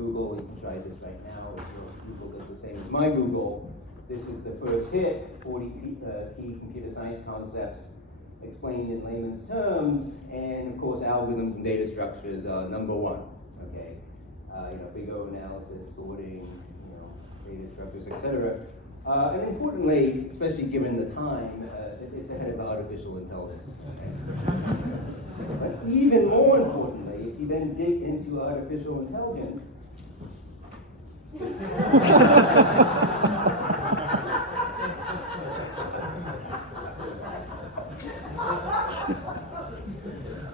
Google, you can try this right now, if your Google does the same as my Google. This is the first hit, 40 key computer science concepts explained in layman's terms, and of course algorithms and data structures are number one, okay? Big O analysis, sorting, data structures, etc. And importantly, especially given the time, it's ahead of artificial intelligence. But even more importantly, if you then dig into artificial intelligence,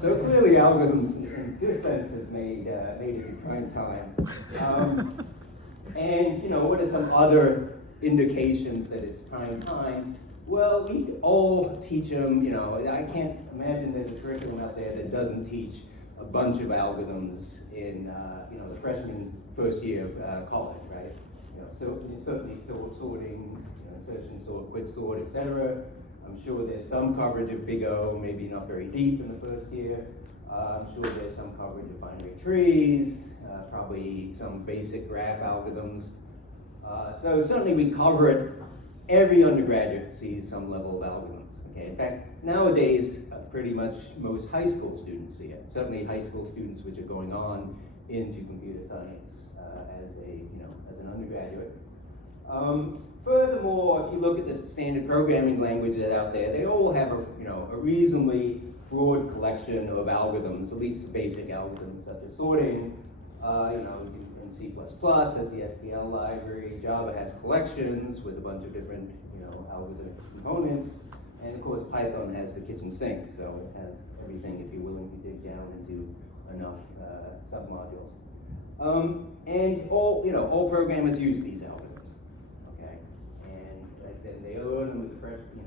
so clearly algorithms in this sense has made it in prime time. And what are some other indications that it's prime time? Well, we all teach them, I can't imagine there's a curriculum out there that doesn't teach a bunch of algorithms in, the freshman first year of college, right? So certainly sorting, insertion sort, quick sort, etc. I'm sure there's some coverage of big O, maybe not very deep in the first year. I'm sure there's some coverage of binary trees, probably some basic graph algorithms. So certainly we cover it. Every undergraduate sees some level of algorithms. Okay. In fact, nowadays, pretty much most high school students see it. Certainly high school students which are going on into computer science as an undergraduate. Furthermore, if you look at the standard programming languages out there, they all have a reasonably broad collection of algorithms, at least basic algorithms such as sorting. In C++ has the STL library. Java has collections with a bunch of different algorithmic components. And of course, Python has the kitchen sink, so it has everything if you're willing to dig down into enough submodules. And all programmers use these algorithms, okay? And then they learn them as a freshman,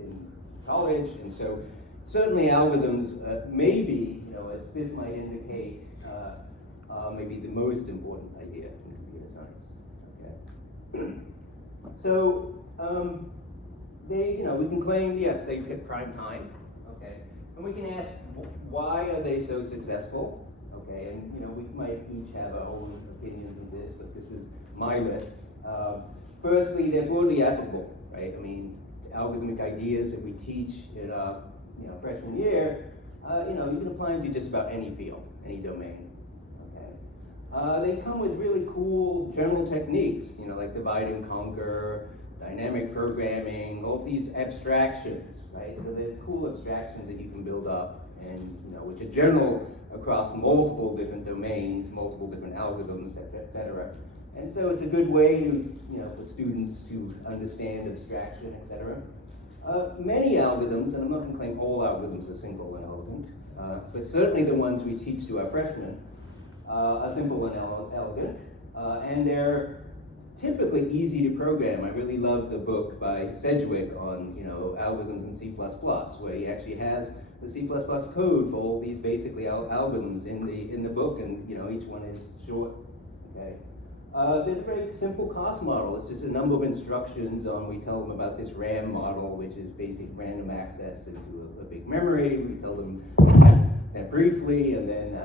in college, and so certainly algorithms maybe, as this might indicate, maybe the most important idea in computer science, okay? So, we can claim, yes, they've hit prime time, okay? And we can ask, why are they so successful? Okay, and we might each have our own opinions of this, but this is my list. Firstly, they're broadly applicable, right? I mean, algorithmic ideas that we teach in our freshman year, you can apply them to just about any field, any domain. Okay, they come with really cool general techniques, like divide and conquer, dynamic programming, all these abstractions, right? So there's cool abstractions that you can build up, and which are general across multiple different domains, multiple different algorithms, etc. And so it's a good way to, for students to understand abstraction, etc. Many algorithms, and I'm not going to claim all algorithms are simple and elegant, but certainly the ones we teach to our freshmen are simple and elegant, and they're typically easy to program. I really love the book by Sedgwick on algorithms in C++, where he actually has the C++ code for all these basically algorithms in the book, and each one is short. Okay. There's a very simple cost model. It's just a number of instructions on. We tell them about this RAM model, which is basic random access into a big memory. We tell them that briefly, and then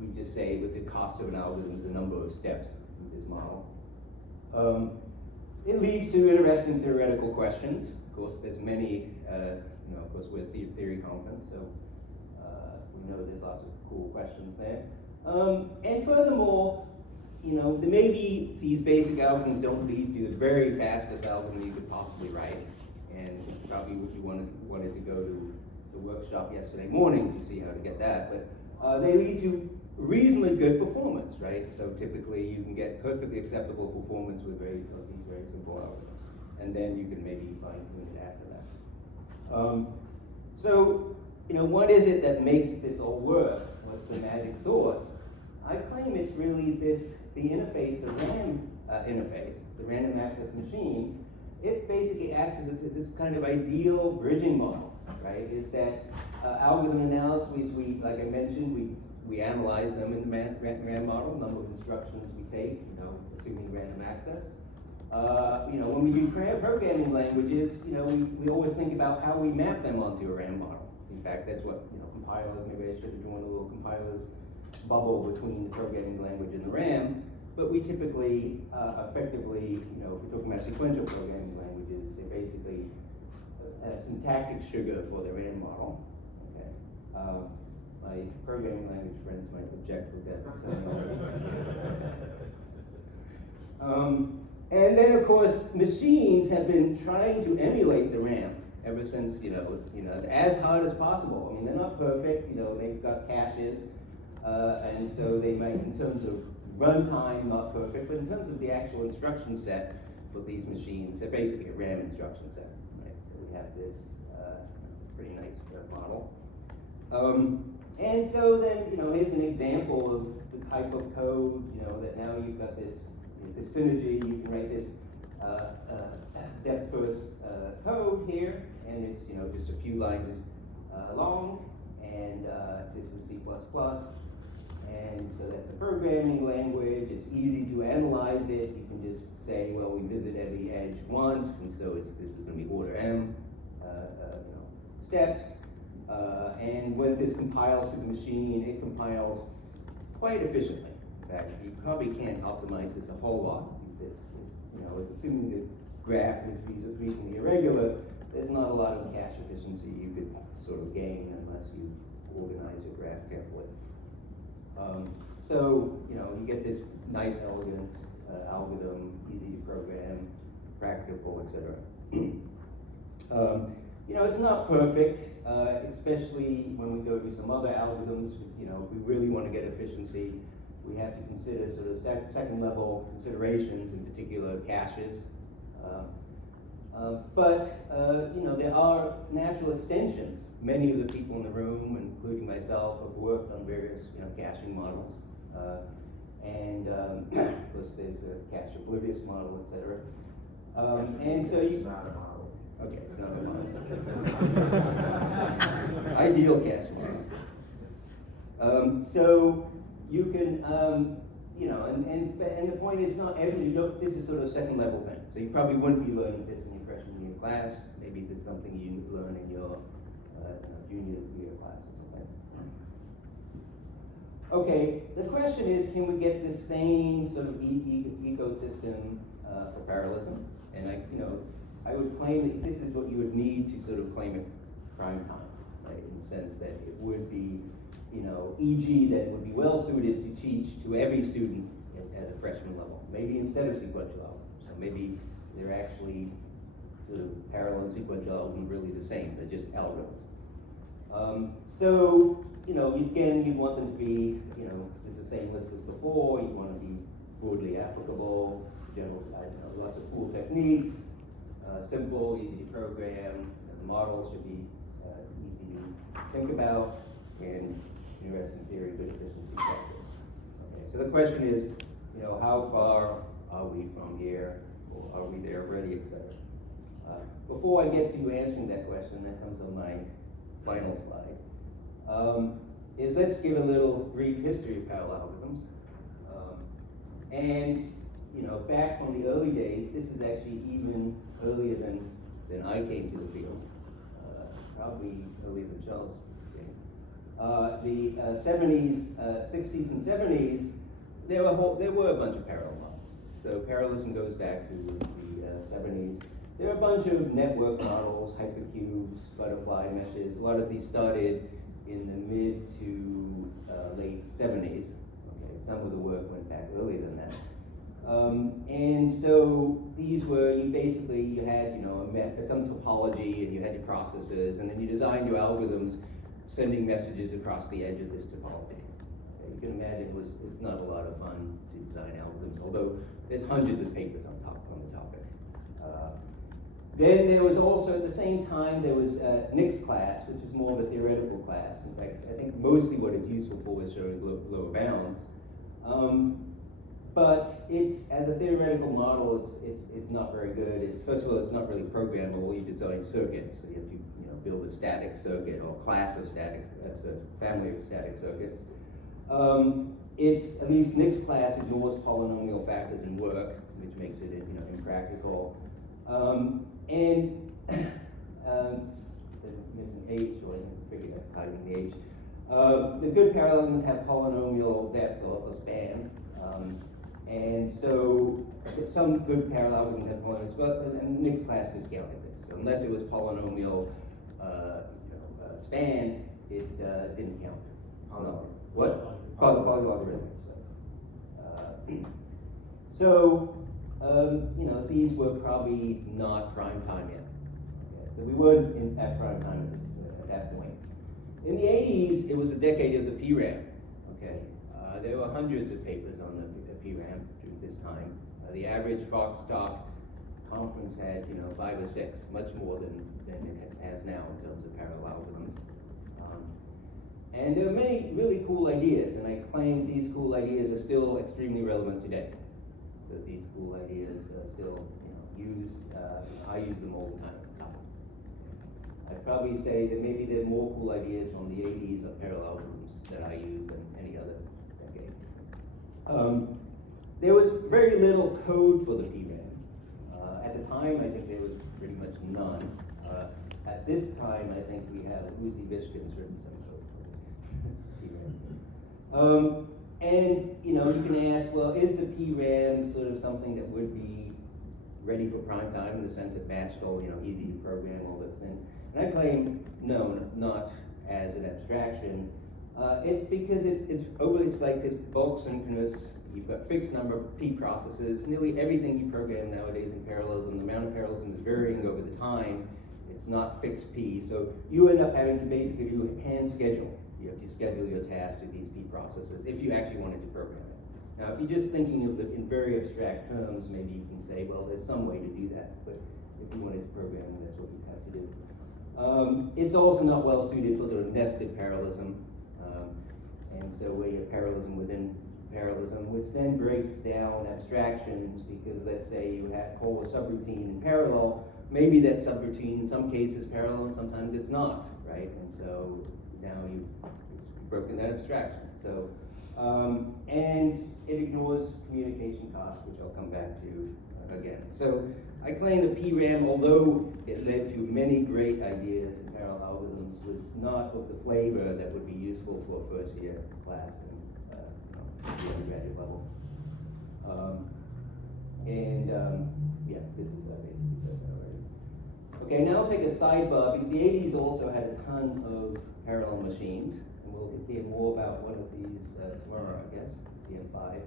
we just say with the cost of an algorithm is the number of steps in this model. It leads to interesting theoretical questions. Of course, there's many. Of course, we're a theory conference, so we know there's lots of cool questions there. And furthermore, maybe these basic algorithms don't lead to the very fastest algorithm you could possibly write, and probably what you wanted to go to the workshop yesterday morning to see how to get that, but they lead to reasonably good performance, right? So typically you can get perfectly acceptable performance with these very simple algorithms, and then you can maybe fine-tune it after that. So, what is it that makes this all work? What's the magic sauce? I claim it's really the interface, the RAM interface, the random access machine. It basically acts as this kind of ideal bridging model, right? Is that algorithm analysis, like I mentioned, we analyze them in the RAM model, number of instructions we take, assuming random access. When we do programming languages, we always think about how we map them onto a RAM model. In fact, that's what compilers, maybe I should have drawn a little compilers bubble between the programming but we typically, effectively, you know, if we're talking about sequential programming languages, they're basically syntactic sugar for their RAM model. Okay. My programming language friends might object with that. And then, of course, machines have been trying to emulate the RAM ever since, you know, as hard as possible. I mean, they're not perfect. You know, they've got caches, and so they might, in terms of runtime, not perfect, but in terms of the actual instruction set for these machines, they're basically a RAM instruction set. Right? So we have this pretty nice model. And so then, you know, here's an example of the type of code, you know, that now you've got this, this synergy. You can write this depth first code here, and it's, you know, just a few lines long, and this is C++, and so that's a programming language. It's easy to analyze it. You can just say, well, we visit every edge once, and so this is going to be order m, you know, steps. And when this compiles to the machine, it compiles quite efficiently. In fact, you probably can't optimize this a whole lot. It's you know, assuming the graph is reasonably irregular, there's not a lot of cache efficiency you could sort of gain unless you organize your graph carefully. So, you know, you get this nice, elegant algorithm, easy to program, practical, etc. You know, it's not perfect, especially when we go to some other algorithms. You know, if we really want to get efficiency, we have to consider sort of second level considerations, in particular caches. You know, there are natural extensions. Many of the people in the room, including myself, have worked on various, you know, caching models. Of course, there's a cache oblivious model, etc. And so you. Not a model. Okay, it's not a model. Ideal cache model. So you can, you know, and the point is not every, this is sort of second level thing. So you probably wouldn't be learning this in your freshman year class. Maybe this is something you learn in your junior year class or something. Okay, the question is, can we get the same sort of ecosystem for parallelism? And I would claim that this is what you would need to sort of claim it prime time, right? In the sense that it would be, you know, e.g. that it would be well suited to teach to every student at a freshman level. Maybe instead of sequential algebra. So maybe they're actually sort of parallel and sequential algebra really the same. They're just algorithms. So, you know, again, you'd want them to be, you know, it's the same list as before. You want to be broadly applicable, general, lots of cool techniques, simple, easy to program. The models should be easy to think about, and interesting theory, good efficiency factors. Okay, so the question is, you know, how far are we from here, or are we there already, etc. Before I get to answering that question, that comes on my final slide, is let's give a little brief history of parallel algorithms. And, you know, back from the early days, this is actually even earlier than I came to the field, probably earlier than Charles came. The 70s, 60s and 70s, there were a bunch of parallel models. So parallelism goes back to the 70s. There are a bunch of network models, hypercubes, butterfly meshes. A lot of these started in the mid to late 70s. Okay, some of the work went back earlier than that. And so these were, you had, you know, some topology, and you had your processes, and then you designed your algorithms sending messages across the edge of this topology. Okay, you can imagine it's not a lot of fun to design algorithms, although there's hundreds of papers on the topic. Then there was also, at the same time, there was Nick's class, which is more of a theoretical class. In fact, I think mostly what it's useful for is showing lower bounds. But it's, as a theoretical model, it's not very good. First of all, it's not really programmable. You design circuits, so you have to, you know, build a static circuit or class of static, so family of static circuits. It's, at least Nick's class ignores polynomial factors in work, which makes it, you know, impractical. Missing H, or I can figure out hiding the H. The good parallelisms have polynomial depth or span. And so some good parallelism had polynomials, but and mixed class could scale like this. So unless it was polynomial span, it didn't count. So, what? Polylogarithmic. So, these were probably not prime time yet. Okay, so we weren't at prime time at that point. In the 80s, it was the decade of the PRAM. Okay, there were hundreds of papers on the PRAM during this time. The average Fox Talk conference had 5 or 6, much more than it has now in terms of parallelisms. And there are many really cool ideas, and I claim these cool ideas are still extremely relevant today. So these cool ideas are still used. I use them all the time. I'd probably say that maybe there are more cool ideas from the 80s of parallelisms that I use than any other decade. There was very little code for the PRAM. At the time, I think there was pretty much none. At this time, I think we have Uzi Vishkin's written some code for the PRAM. And you can ask, well, is the PRAM sort of something that would be ready for prime time in the sense it matched all, easy to program, all those things? And I claim, no, not as an abstraction. It's because it's like this bulk synchronous. You've got fixed number of P processes. Nearly everything you program nowadays in parallelism, the amount of parallelism is varying over the time. It's not fixed P. So you end up having to basically do a hand schedule. You have to schedule your tasks to these P processes if you actually wanted to program it. Now, if you're just thinking of it in very abstract terms, maybe you can say, well, there's some way to do that. But if you wanted to program it, that's what you have to do. It's also not well suited for sort of nested parallelism. And so where you have parallelism within parallelism, which then breaks down abstractions, because let's say you call a subroutine in parallel, maybe that subroutine in some cases is parallel and sometimes it's not, right? And so now it's broken that abstraction. So, and it ignores communication costs, which I'll come back to again. So I claim the PRAM, although it led to many great ideas in parallel algorithms, was not of the flavor that would be useful for a first year class in the undergraduate level. Yeah, this is basically said that already. Okay, now I'll take a sidebar, because the 80s also had a ton of parallel machines, and we'll hear more about one of these tomorrow, I guess, CM5.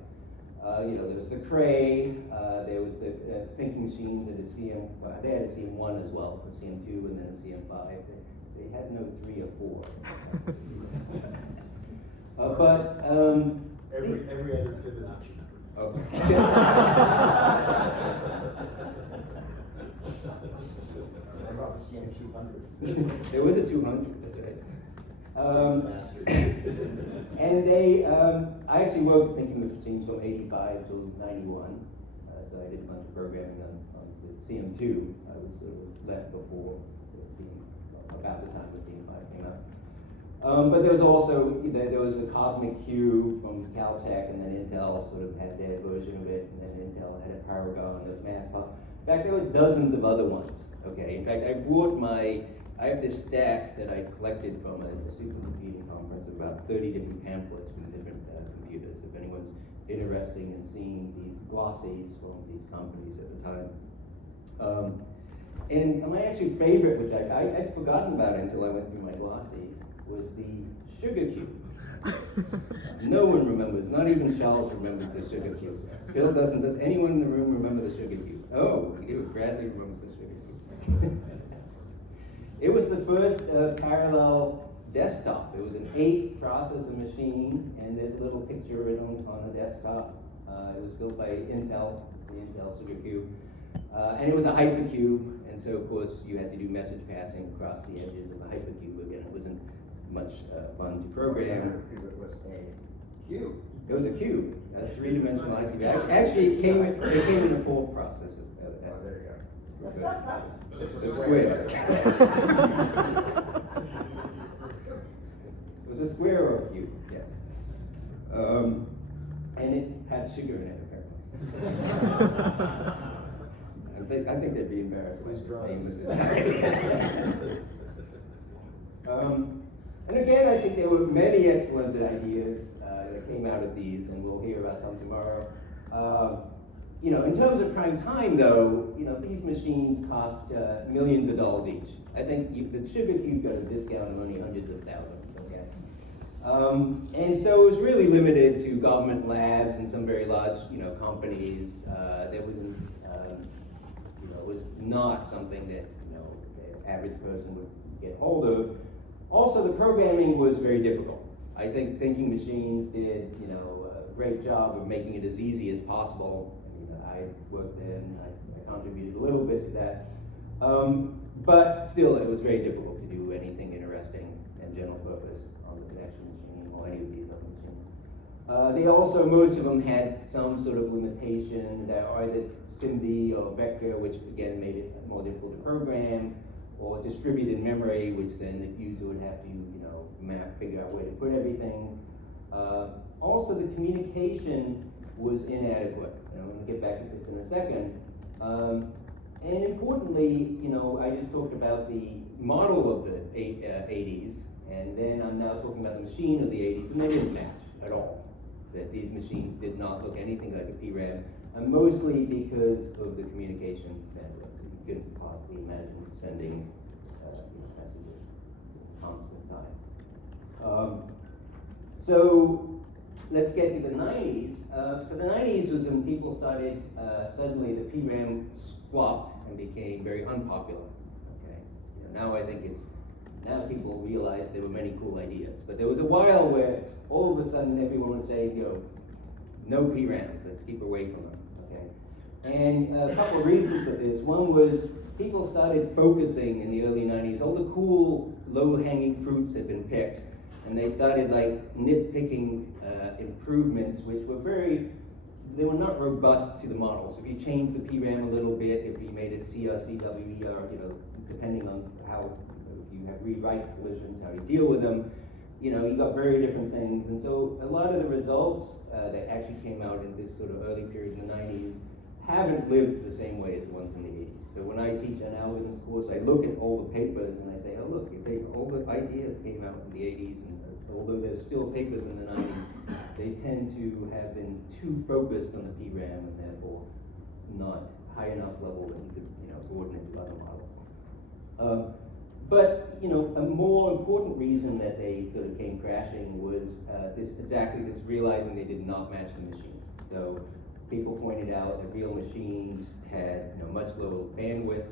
There was the Cray, there was the thinking machines that had they had a CM1 as well, a CM2 and then a CM5. They had no 3 or 4. But every other Fibonacci number. Okay. What about the CM200? There was a 200, that's right. And I actually worked thinking of machines from 85 to 91. So I did a bunch of programming on the CM2. I was sort of left before about the time the CM5 came out. But there was also, there was a Cosmic Q from Caltech, and then Intel sort of had their version of it, and then Intel had a Paragon, there's MassPower. In fact, there were dozens of other ones, okay? In fact, I have this stack that I collected from a supercomputing conference of about 30 different pamphlets from different computers, if anyone's interested in seeing these glossies from these companies at the time. And my actually favorite, which I'd forgotten about until I went through my glossies, was the sugar cube. No one remembers, not even Charles remembers the sugar cube. Phil doesn't. Does anyone in the room remember the sugar cube? Oh, we do. Bradley remembers the sugar cube. It was the first parallel desktop. It was an 8-processor machine, and there's a little picture of it on the desktop. It was built by Intel, the Intel Sugar Cube. And it was a hypercube, and so of course you had to do message passing across the edges of the hypercube. Again, it wasn't much fun to program. It was a cube. It was a cube, a 3-dimensional IQ. Actually, it came in a 4 processor. There you go. The square. It was a square or a cube, yes. And it had sugar in it, apparently. I think they'd be embarrassed by his name was and again, I think there were many excellent ideas that came out of these, and we'll hear about some tomorrow. You know, in terms of prime time though, you know, these machines cost millions of dollars each. I think the Sugar Cube got a discount of only hundreds of thousands, okay? And so it was really limited to government labs and some very large, you know, companies. There wasn't, you know, it was not something that, you know, the average person would get hold of. Also, the programming was very difficult. I think Thinking Machines did, you know, a great job of making it as easy as possible. You know, I worked there and I contributed a little bit to that. But still, it was very difficult to do anything interesting and general purpose on the connection machine or any of these other machines. They also, most of them had some sort of limitation that either SIMD or vector, which again made it more difficult to program, or distributed memory, which then the user would have to, you know, figure out where to put everything. Also, the communication was inadequate. And I'm going to get back to this in a second. And importantly, you know, I just talked about the model of the 80s, and then I'm now talking about the machine of the 80s, and they didn't match at all. That these machines did not look anything like a PRAM, and mostly because of the communication bandwidth. You couldn't possibly imagine sending you know, messages at constant time. So let's get to the 90s. So the 90s was when people started, suddenly the PRAM flopped and became very unpopular. Okay, you know, now I think now people realize there were many cool ideas. But there was a while where all of a sudden everyone would say, you know, no PRAMs, let's keep away from them. Okay, and a couple of reasons for this. One was people started focusing in the early 90s, all the cool low-hanging fruits had been picked, and they started like nitpicking improvements, which were they were not robust to the model. So if you change the PRAM a little bit, if you made it CR, you know, depending on how, if you have read-write collisions, how you deal with them, you know, you got very different things. And so a lot of the results that actually came out in this sort of early period in the 90s haven't lived the same way as the ones in the 80s. So when I teach an algorithms course, I look at all the papers and I say, oh look, all the ideas came out in the 80s, and although there's still papers in the 90s, they tend to have been too focused on the PRAM and therefore not high enough level that you could, you know, coordinate with other models. But, you know, a more important reason that they sort of came crashing was this realizing they did not match the machines. So people pointed out that real machines had, you know, much lower bandwidth.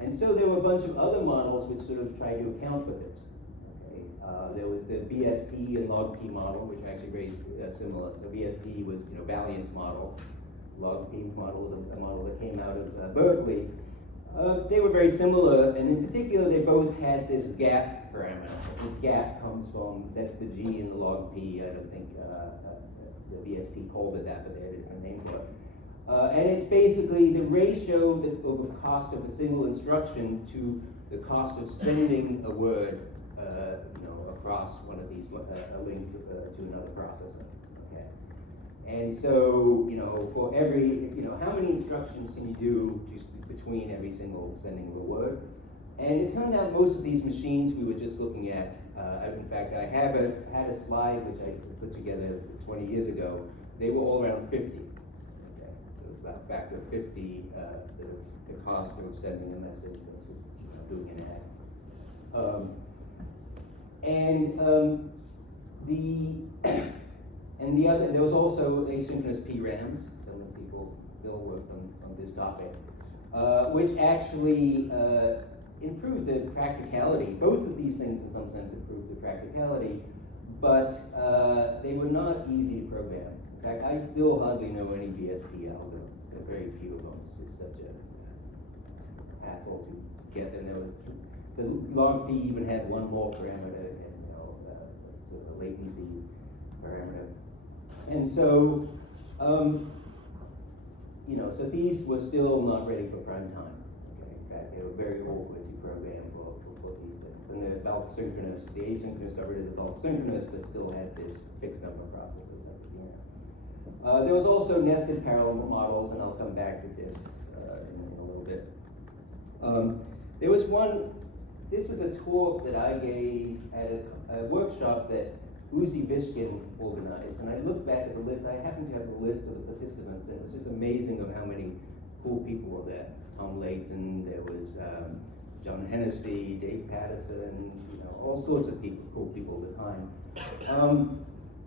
And so there were a bunch of other models which sort of tried to account for this. Okay? There was the BSP and log P model, which are actually very similar. So BSP was, you know, Valiant's model. Log P model was a model that came out of Berkeley. They were very similar, and in particular, they both had this gap parameter. This gap comes from, that's the G in the log P. I don't think the BSP called it that, but they had a different name for it. And it's basically the ratio of the cost of a single instruction to the cost of sending a word, you know, across one of these, a link to another processor. Okay. And so, you know, for every, you know, how many instructions can you do just between every single sending of a word? And it turned out most of these machines we were just looking at, in fact, I had a slide which I put together 20 years ago. They were all around 50. Okay, so it's about a factor of 50 sort of the cost of sending a message versus, you know, doing an ad. And the other, there was also asynchronous PRAMs. Some of the people still worked on this topic, which actually improved the practicality. Both of these things, in some sense, improved the practicality, but they were not easy to program. In fact, I still hardly know any BSP algorithms. There are very few of them. It's just such a hassle to get them. The log P even had one more parameter, and, you know, sort of a latency parameter. And so, you know, so these were still not ready for prime time. Okay? In fact, they were very awkward to program for these things. And the bulk synchronous, the asynchronous got rid of the bulk synchronous, but still had this fixed number of processors at the end. There was also nested parallel models, and I'll come back to this in a little bit. There was one, this is a talk that I gave at a workshop that Uzi Vishkin organized. And I looked back at the list. I happened to have the list of the participants, and it was just amazing of how many cool people were there. Tom Layton, there was John Hennessy, Dave Patterson, all sorts of people, cool people at the time.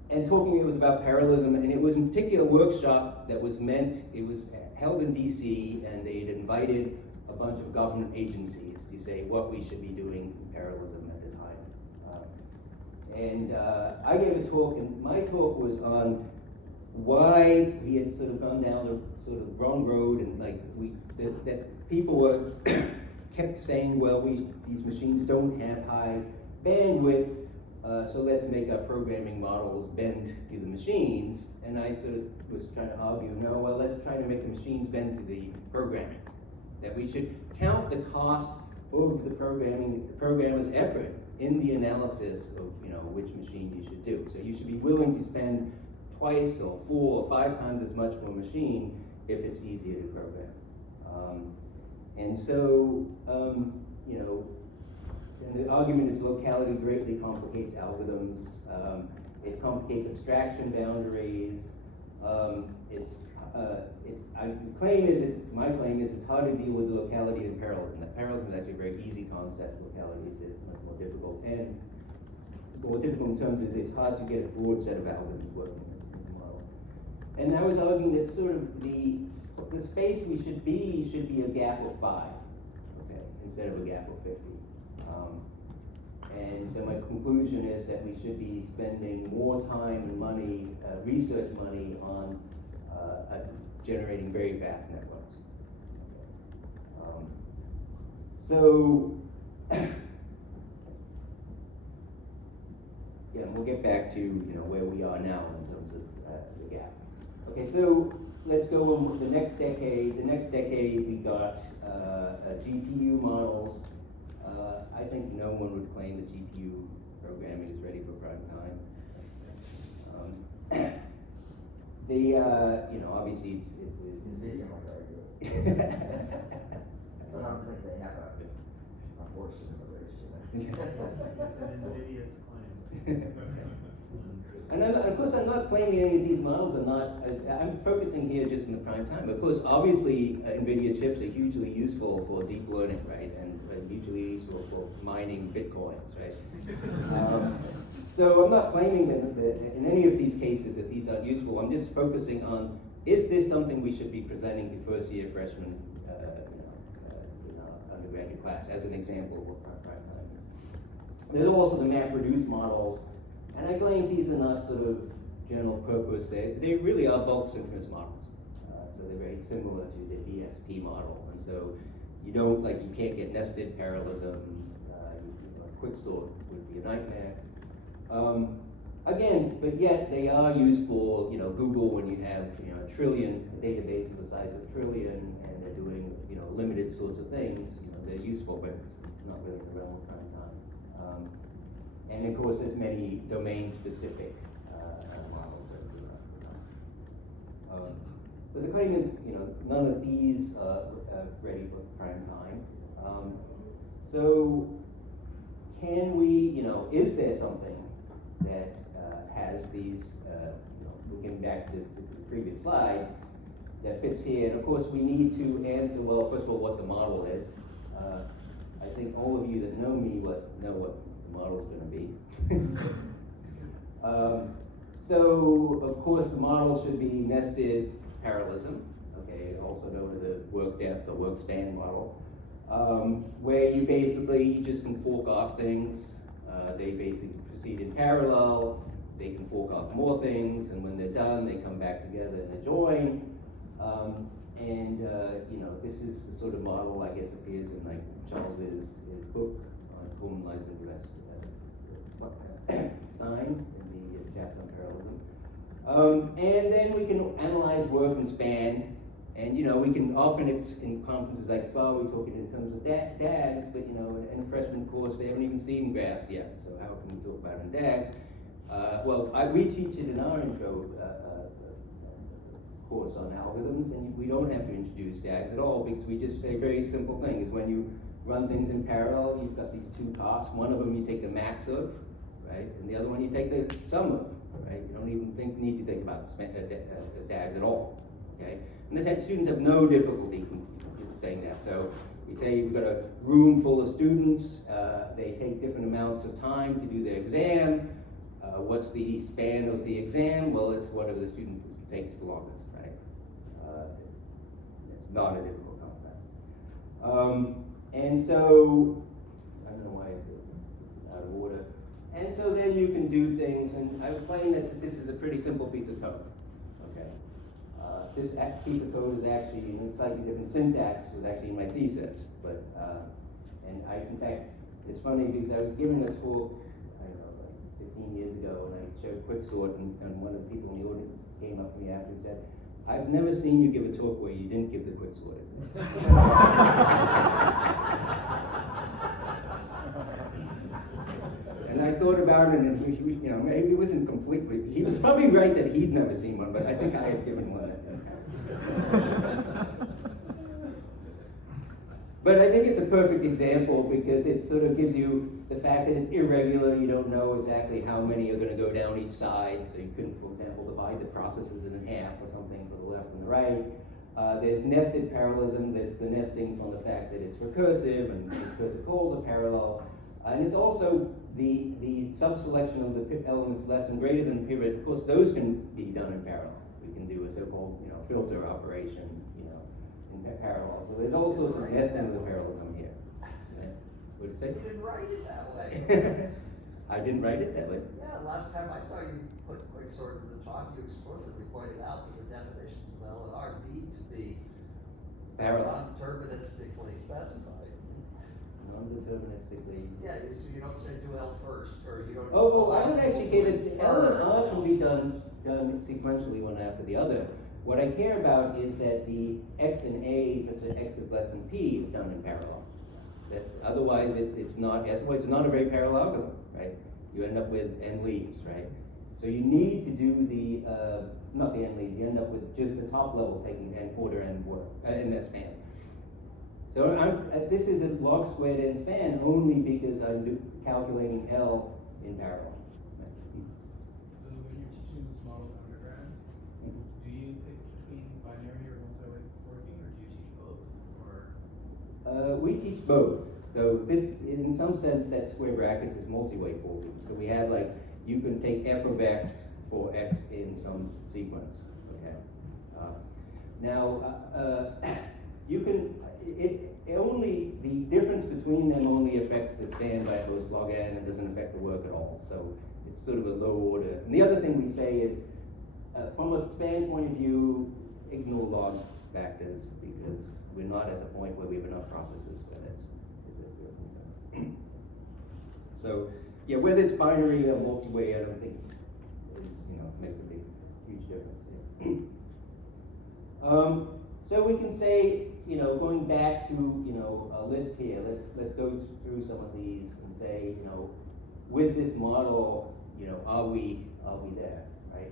And talking, it was about parallelism, and it was a particular workshop that was it was held in DC, and they had invited a bunch of government agencies to say what we should be doing in parallelism at the time. I gave a talk, and my talk was on why we had sort of gone down the sort of wrong road, and that people were kept saying, well, these machines don't have high bandwidth, so let's make our programming models bend to the machines. And I sort of was trying to argue, no, well, let's try to make the machines bend to the programming. That we should count the cost of the programmer's effort in the analysis of which machine you should do. So you should be willing to spend twice or 4 or 5 times as much for a machine if it's easier to program. And so, and the argument is locality greatly complicates algorithms. It complicates abstraction boundaries. My claim is it's hard to deal with locality and parallelism. That parallelism is actually a very easy concept. Locality is much more difficult. And more difficult in terms is it's hard to get a broad set of algorithms working in the model. And I was arguing that sort of the space we should be a gap of 5, okay, instead of a gap of 50. And so my conclusion is that we should be spending more time and money, research money, on generating very fast networks. So, yeah, we'll get back to where we are now in terms of the gap. Okay, so let's go on the next decade. The next decade we got GPU models. I think no one would claim that GPU programming is ready for prime time. Obviously it's NVIDIA might argue it. I don't think they have a horse in the race. It's an NVIDIA's claim. And of course, I'm not claiming any of these models are not, I'm focusing here just in the prime time. Of course, obviously, NVIDIA chips are hugely useful for deep learning, right? And hugely useful for mining Bitcoins, right? So I'm not claiming that in any of these cases that these aren't useful. I'm just focusing on, is this something we should be presenting to first-year freshmen in our undergraduate class, as an example of prime time. There's also the MapReduce models. And I claim these are not sort of general purpose. They really are bulk synchronous models. So they're very similar to the ESP model. And so you can't get nested parallelism. Quicksort would be a nightmare. Again, but yet they are useful. Google, when you have a trillion databases the size of a trillion, and they're doing limited sorts of things. They're useful, but it's not really the realm of prime time. And of course, there's many domain-specific models that we have. So the claim is, none of these are ready for prime time. So can we, is there something that has these, looking back to the previous slide, that fits here? And of course, we need to answer, well, first of all, what the model is. I think all of you that know me know what model's going to be. So, of course, the model should be nested parallelism, okay, also known as the work depth or work span model, where you just can fork off things. They basically proceed in parallel. They can fork off more things, and when they're done, they come back together and they join. This is the sort of model, I guess, appears in Charles's book on formalizing the rest sign in the chapter on parallelism. And then we can analyze work and span, and we can often, it's in conferences like SPAA, we talk in terms of DAGs, but in a freshman course they haven't even seen graphs yet, so how can we talk about it in DAGs? We teach it in our intro course on algorithms, and we don't have to introduce DAGs at all, because we just say very simple thing is when you run things in parallel, you've got these two tasks. One of them you take the max of, right? And the other one you take the sum of, right? You don't even need to think about DAGs at all, okay? And students have no difficulty saying that. So we say you've got a room full of students, they take different amounts of time to do their exam. What's the span of the exam? Well, it's whatever the student takes the longest, right? It's not a difficult concept. And so, I don't know why it's out of order. And so then you can do things, and I was playing that this is a pretty simple piece of code, okay? This piece of code is actually in a slightly different syntax, was actually in my thesis, but, and in fact, it's funny because I was giving a talk, I don't know, like 15 years ago, and I showed quicksort, and one of the people in the audience came up to me after and said, I've never seen you give a talk where you didn't give the quicksort. And I thought about it, and he, you know, maybe it wasn't completely, he was probably right that he'd never seen one, but I think I had given one. But I think it's a perfect example because it sort of gives you the fact that it's irregular, you don't know exactly how many are going to go down each side, so you couldn't, for example, divide the processes in half or something for the left and the right. There's nested parallelism, there's the nesting from the fact that it's recursive and recursive calls are parallel. And it's also the sub-selection of the pip elements less and greater than the pivot. Of course, those can be done in parallel. We can do a so-called, you know, filter operation, you know, in parallel. So there's all sorts of nesting of the parallelism here. What did it say? You didn't write it that way. I didn't write it that way. Yeah, last time I saw you put quicksort in the talk, you explicitly pointed out that the definitions of L and R need to be Parallel. non-deterministically specified. Non-deterministically. Yeah, so you don't say do L first, or you don't. Oh, I don't actually care that L and infer. R can be done sequentially one after the other. What I care about is that the X and A, such that X is less than P, is done in parallel. That's, otherwise it's not a very parallelogram, right? You end up with N leaves, right? So you need to do the, not the N leaves, you end up with just the top level taking N quarter N that span. So this is a log squared N span only because I'm calculating L in parallel. So when you're teaching this model to undergrads, do you pick between binary or multi-way working, or do you teach both? Or We teach both. So this, in some sense, that square brackets is multi-way forwarding. So we have like, you can take f of x for x in some sequence, okay? You can, the difference between them only affects the span by host log n and doesn't affect the work at all. So it's sort of a low order. And the other thing we say is, from a span point of view, ignore log factors because we're not at the point where we have enough processes for this. So, yeah, whether it's binary or multi-way, I don't think is, you know, makes a huge difference. Yeah. So we can say, you know, going back to, you know, a list here, let's go through some of these and say, you know, with this model, you know, are we there, right?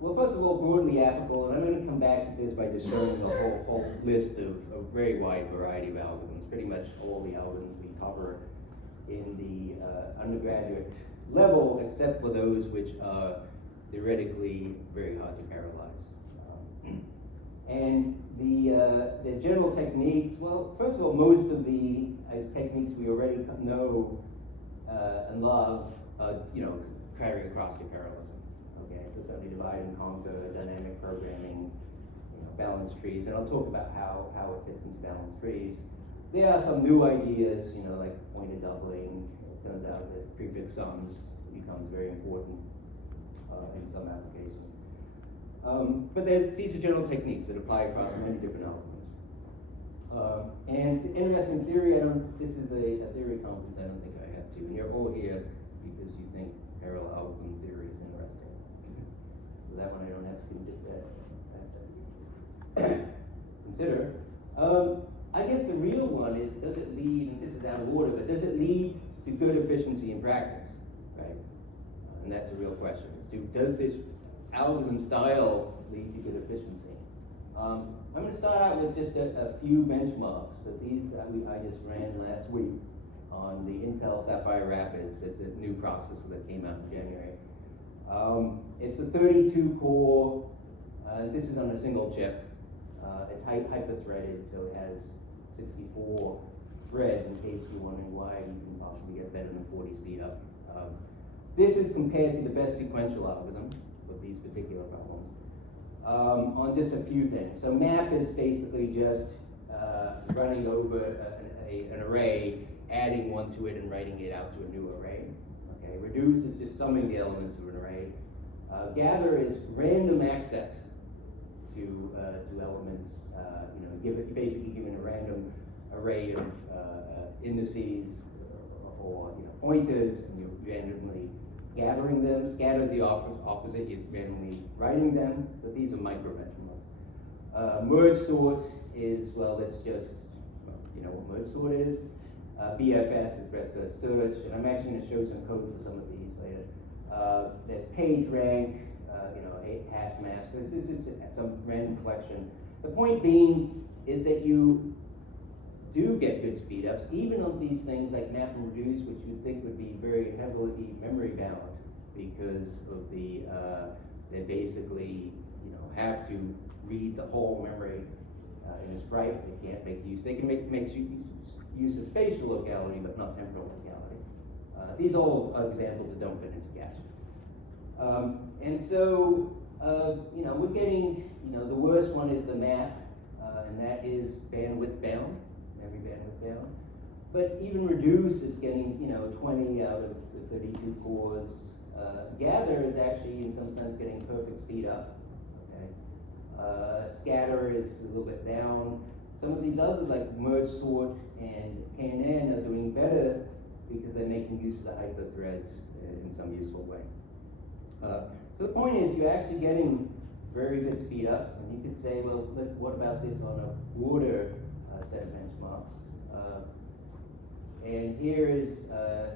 Well, first of all, broadly applicable, and I'm going to come back to this by just showing a whole list of a very wide variety of algorithms, pretty much all the algorithms we cover in the undergraduate level, except for those which are theoretically very hard to parallelize. And the general techniques, well, first of all, most of the techniques we already know and love, you know, carry across to parallelism. Okay, so certainly divide and conquer, dynamic programming, you know, balanced trees, and I'll talk about how it fits into balanced trees. There are some new ideas, you know, like pointer doubling. It turns out that prefix sums becomes very important in some applications. But these are general techniques that apply across many different algorithms. And interesting theory, this is a theory conference, I don't think I have to. And you're all here because you think parallel algorithm theory is interesting. So that one I don't have to consider. I guess the real one is, does it lead, and this is out of order, but does it lead to good efficiency in practice, right? And that's a real question. Does this algorithm style lead to good efficiency? I'm going to start out with just a few benchmarks. So these I just ran last week. on the Intel Sapphire Rapids. It's a new processor that came out in January. It's a 32 core, this is on a single chip. It's hyper-threaded, so it has 64 threads in case you're wondering why you can possibly get better than 40 speed up. This is compared to the best sequential algorithm with these particular problems on just a few things. So map is basically just running over an array, adding one to it and writing it out to a new array. Okay, reduce is just summing the elements of an array. Gather is random access to elements. Basically giving a random array of indices or pointers, and you're randomly gathering them. Scatter is the opposite, you're randomly writing them. So these are micro-metronome. Merge sort is, well, that's just, what merge sort is. BFS is breadth first search, and I'm actually going to show some code for some of these later. There's page rank, 8 hash maps. This is some random collection. The point being is that you do get good speed ups, even on these things like map and reduce, which you'd think would be very heavily memory bound because of the, they basically, have to read the whole memory in its right. They can't make use, they can make use of spatial locality, but not temporal locality. These all are examples that don't fit into gaps. And so, we're getting, the worst one is the map, and that is bandwidth bound, memory bandwidth bound. But even reduce is getting, 20 out of the 32 cores. Gather is actually, in some sense, getting perfect speed up. Okay. Scatter is a little bit down. Some of these others, like merge sort and KNN, are doing better because they're making use of the hyperthreads in some useful way. So the point is, you're actually getting very good speed ups, and you could say, well, what about this on a broader set of benchmarks? And here is,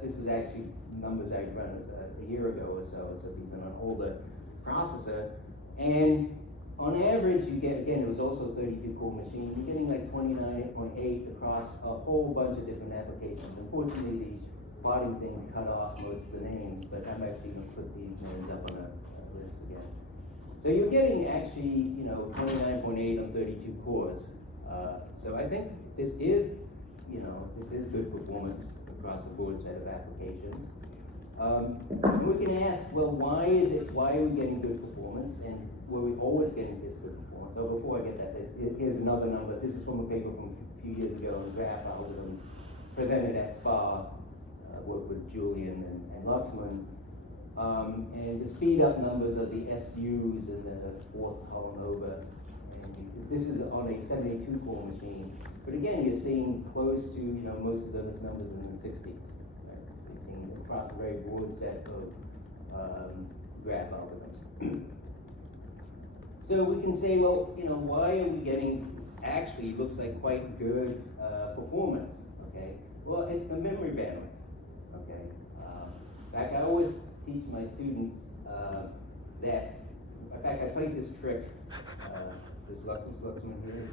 this is actually numbers I run a year ago or so these are on an older processor. And on average, you get, again, it was also a 32 core machine, you're getting like 29.8 across a whole bunch of different applications. Unfortunately, the plotting thing cut off most of the names, but I'm actually going to put these names up on a list again. So you're getting actually, 29.8 on 32 cores. So I think this is, this is good performance across the board set of applications. And we can ask, well, why are we getting good performance, and were we always getting this good performance? So before I get that, here's another number. This is from a paper from a few years ago on graph algorithms presented at SPAA, worked with Julian and Luxman. And the speed up numbers are the SUs in the fourth column over. And this is on a 72 core machine. But again, you're seeing close to, most of those numbers in the 60s. Right? You're seeing across a very broad set of graph algorithms. So we can say, well, why are we getting, actually, looks like quite good performance, okay? Well, it's the memory bandwidth, okay? In fact, I always teach my students that, in fact, I played this trick, this Luxman here,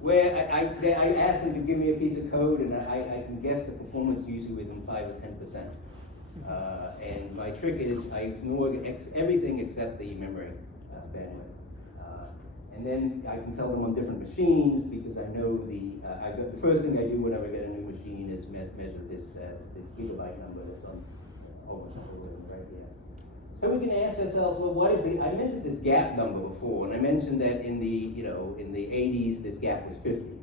where I asked them to give me a piece of code, and I can guess the performance usually within 5 or 10%. And my trick is I ignore everything except the memory bandwidth. And then I can tell them on different machines because I know the first thing I do whenever I get a new machine is measure this gigabyte number that's on almost algorithm right here. So we can ask ourselves, well, what is I mentioned this gap number before, and I mentioned that in the in the 80s this gap was 50.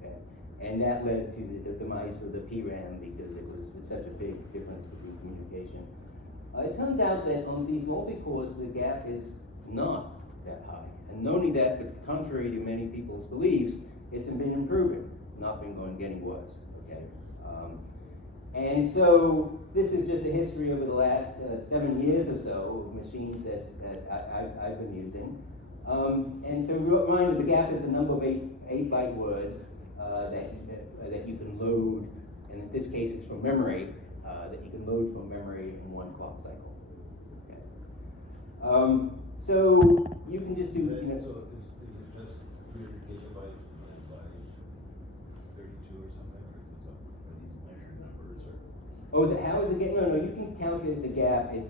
Okay, and that led to the demise of the PRAM because it was such a big difference between communication. It turns out that on these multi-cores the gap is not that high. And not only that, but contrary to many people's beliefs, it's been improving, not been getting worse, okay? And so this is just a history over the last 7 years or so of machines that I've been using. And so reminder, the gap is the number of 8-byte words that you can load, and in this case it's from memory, that you can load from memory in one clock cycle. Okay. So you can just do, So is it just 300 gigabytes divided by 32 Oh, how is it getting? No, you can calculate the gap. You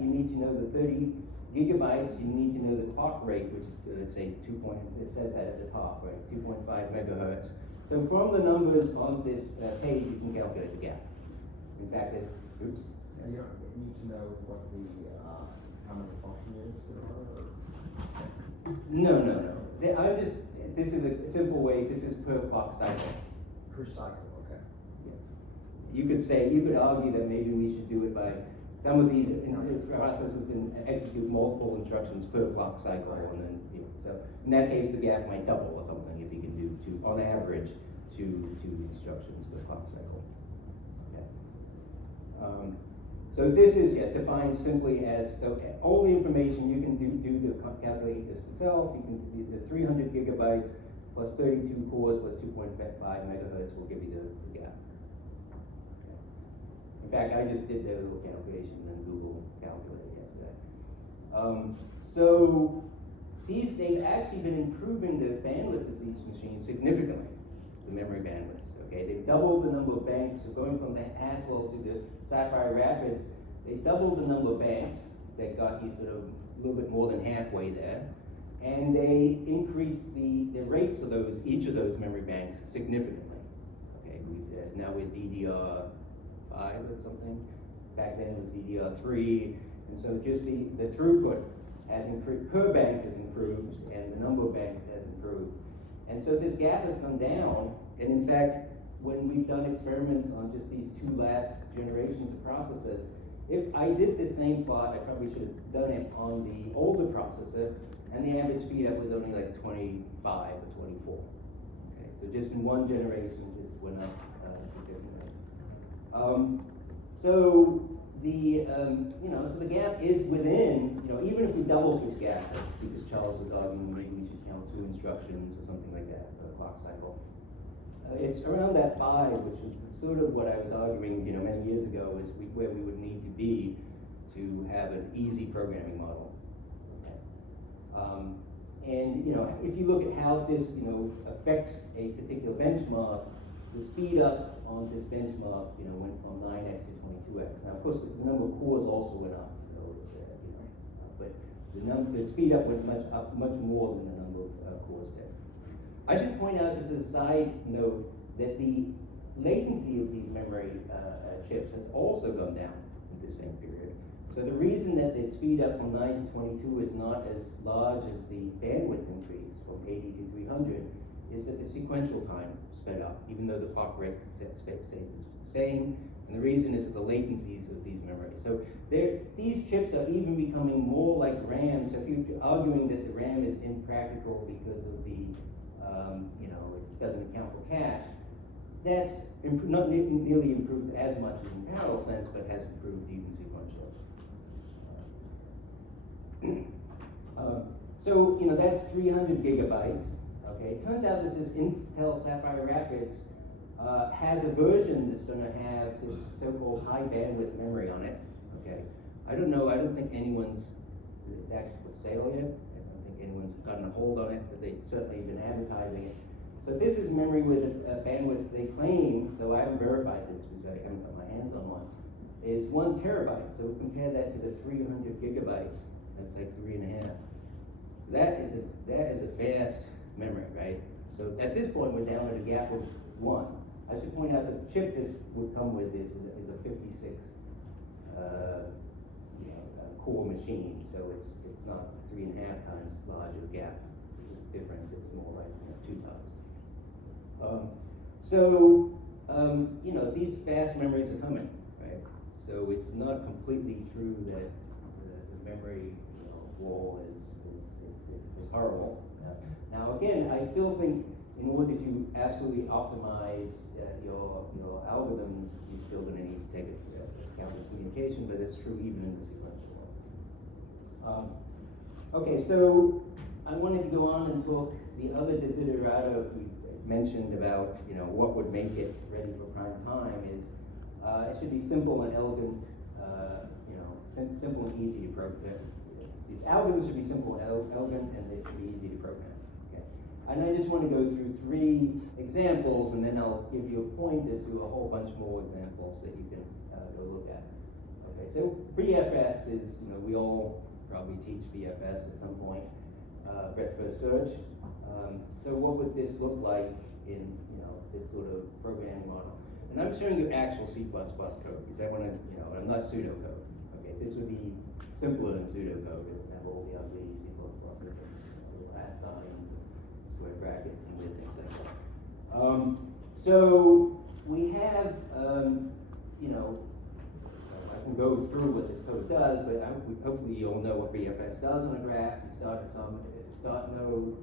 need to know the 30 gigabytes. You need to know the clock rate, which is let's say it says that at the top, right? 2.5 megahertz. So from the numbers on this page, you can calculate the gap. In fact, oops. And you don't need to know what the, how many function units there are, or? No. This is a simple way. This is per clock cycle. Per cycle, okay. You could argue that maybe we should do it by, some of these processes can execute multiple instructions per clock cycle, and then, so in that case, the gap might double or something if you can do on average, two instructions per clock cycle. Okay. So this is defined simply as, so all the information you can calculate this itself. You can do the 300 gigabytes plus 32 cores plus 2.5 megahertz will give you the gap. Okay. In fact, I just did the little calculation in Google Calculator yesterday. So they've actually been improving the bandwidth of these machines significantly, the memory bandwidth. Okay, they've doubled the number of banks. So going from the Haswell to the Sapphire Rapids, they doubled the number of banks. That got you sort of a little bit more than halfway there. And they increased the rates of each of those memory banks significantly. Okay, now we're DDR5 or something. Back then it was DDR3. And so just the throughput has increased, per bank has improved, and the number of banks has improved. And so this gap has come down, and in fact, when we've done experiments on just these two last generations of processors, if I did the same plot, I probably should have done it on the older processor, and the average speed up was only like 25 or 24. Okay, so just in one generation, just went up significantly. So the gap is within, even if we double this gap, because Charles was arguing maybe we should count 2 instructions or something like that for a clock cycle. It's around that 5, which is sort of what I was arguing, many years ago, is where we would need to be to have an easy programming model. Okay. And if you look at how this, affects a particular benchmark, the speed up on this benchmark, went from 9x to 22x. Now, of course, the number of cores also went up, so but the speed up went much more than the number of cores did. I should point out, just as a side note, that the latency of these memory chips has also gone down in the same period. So the reason that the speed up from 9 to 22 is not as large as the bandwidth increase from 80 to 300 is that the sequential time sped up, even though the clock rate stayed the same. And the reason is the latencies of these memories. So these chips are even becoming more like RAM. So if you're arguing that the RAM is impractical because of the it doesn't account for cache, that's not nearly improved as much as in parallel sense, but has improved even sequentially. So that's 300 gigabytes. Okay, it turns out that this Intel Sapphire Rapids has a version that's going to have this so-called high bandwidth memory on it. Okay, I don't think it's actually for sale yet. Anyone's gotten a hold on it, but they've certainly been advertising it. So this is memory with a bandwidth they claim, so I haven't verified this because I haven't got my hands on one, is 1 terabyte. So we'll compare that to the 300 gigabytes. That's like 3.5. That is a fast memory, right? So at this point, we're down at a gap of 1. I should point out that the chip this would come with is a 56 core machine, so it's not 3.5 times larger gap. The difference is more like 2 times. These fast memories are coming, right? So it's not completely true that the memory wall is horrible. Now again, I still think in order to absolutely optimize your algorithms, you're still going to need to take account of communication, but it's true even in the sequential one. Okay, so I wanted to go on and talk the other desiderata we mentioned about what would make it ready for prime time is it should be simple and elegant, simple and easy to program. These algorithms should be simple and elegant, and they should be easy to program. Okay, and I just want to go through 3 examples, and then I'll give you a pointer to a whole bunch more examples that you can go look at. Okay, so BFS is, we all probably teach BFS at some point, breadth first search. So what would this look like in, this sort of programming model? And I'm showing you actual C++ code, because I want to, I'm not pseudocode. Okay, this would be simpler than pseudocode. It would have all the ugly C++, little at signs, square brackets, and weird things like that. So we have, I can go through what this code does, but hopefully you'll know what BFS does on a graph. You start at some start node,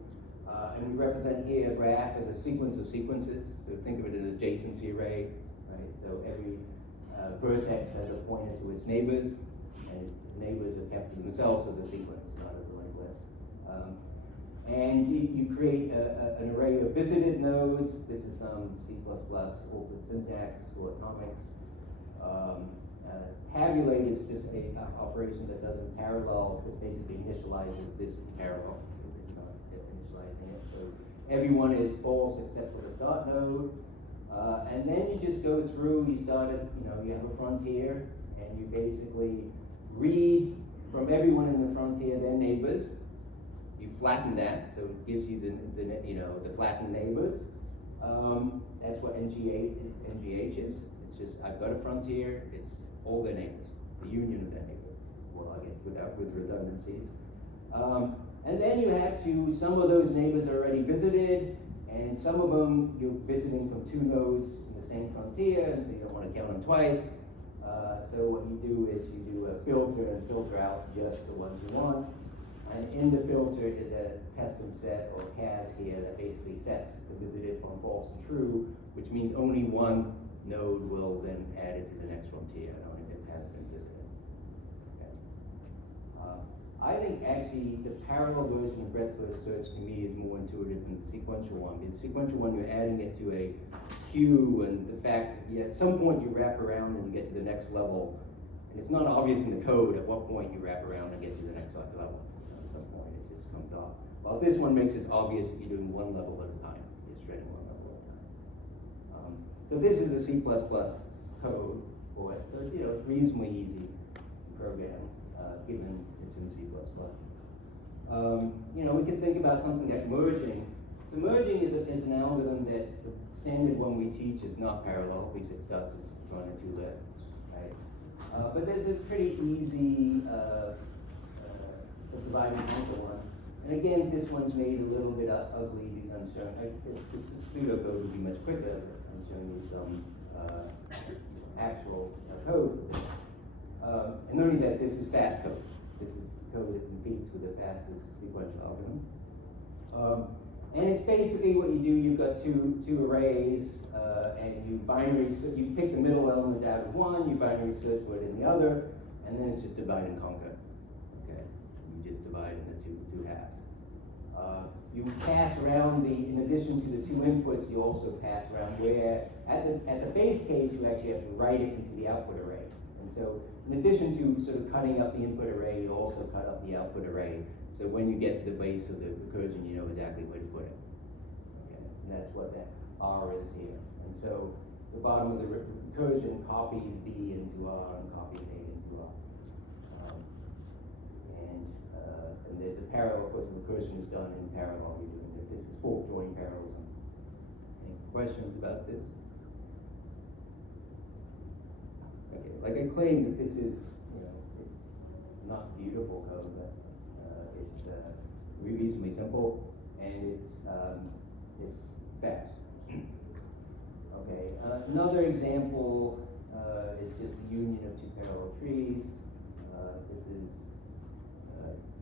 and we represent here a graph as a sequence of sequences. So think of it as an adjacency array, right? So every vertex has a pointer to its neighbors, and its neighbors are kept to themselves as a sequence, not as a linked list. And you create an array of visited nodes. This is some C++ altered syntax for atomics. Tabulate is just an operation that does in parallel, that basically initializes this in parallel. So it's not initializing it. So everyone is false except for the start node. And then you just go through, you start at, you have a frontier, and you basically read from everyone in the frontier their neighbors. You flatten that, so it gives you the flattened neighbors. That's what NGH is. It's just, I've got a frontier, it's all their neighbors, the union of their neighbors. Well, I guess with redundancies. And then you have some of those neighbors are already visited, and some of them you're visiting from two nodes in the same frontier, and so you don't want to count them twice. So what you do is you do a filter and filter out just the ones you want. And in the filter is a custom set or CAS here that basically sets the visited from false to true, which means only one node will then add it to the next frontier, if it has been visited. Okay. I think actually the parallel version of breadth first search to me is more intuitive than the sequential one. The sequential one, you're adding it to a queue, and the fact that at some point you wrap around and you get to the next level, and it's not obvious in the code at what point you wrap around and get to the next level. Point, it just comes off. Well, this one makes it obvious that you're doing one level at a time. You're shredding one level at a time. So this is the C++ code for it. So it's reasonably easy to program, given it's in C++. We could think about something like merging. So merging is an algorithm that the standard one we teach is not parallel. At least it starts as one or two lists, right? But there's a pretty easy the divide and conquer one. And again, this one's made a little bit ugly because I'm showing, this pseudocode would be much quicker, but I'm showing you some actual code for this. And only that this is fast code. This is code that competes with the fastest sequential algorithm. And it's basically what you do, you've got two arrays, and you pick the middle element out of one, you binary search for it in the other, and then it's just divide and conquer. Just divide into two halves. You pass around in addition to the two inputs, you also pass around where, at the base case, you actually have to write it into the output array. And so, in addition to sort of cutting up the input array, you also cut up the output array. So when you get to the base of the recursion, you know exactly where to put it. Okay, and that's what that R is here. And so, the bottom of the recursion copies D into R and copies A into R. And there's a parallel, of course, the recursion is done in parallel. We're doing this. This is fork join parallelism. Any questions about this? Okay, like I claim that this is, it's not beautiful code, but it's reasonably simple, and it's fast. Okay, another example is just the union of two parallel trees. This is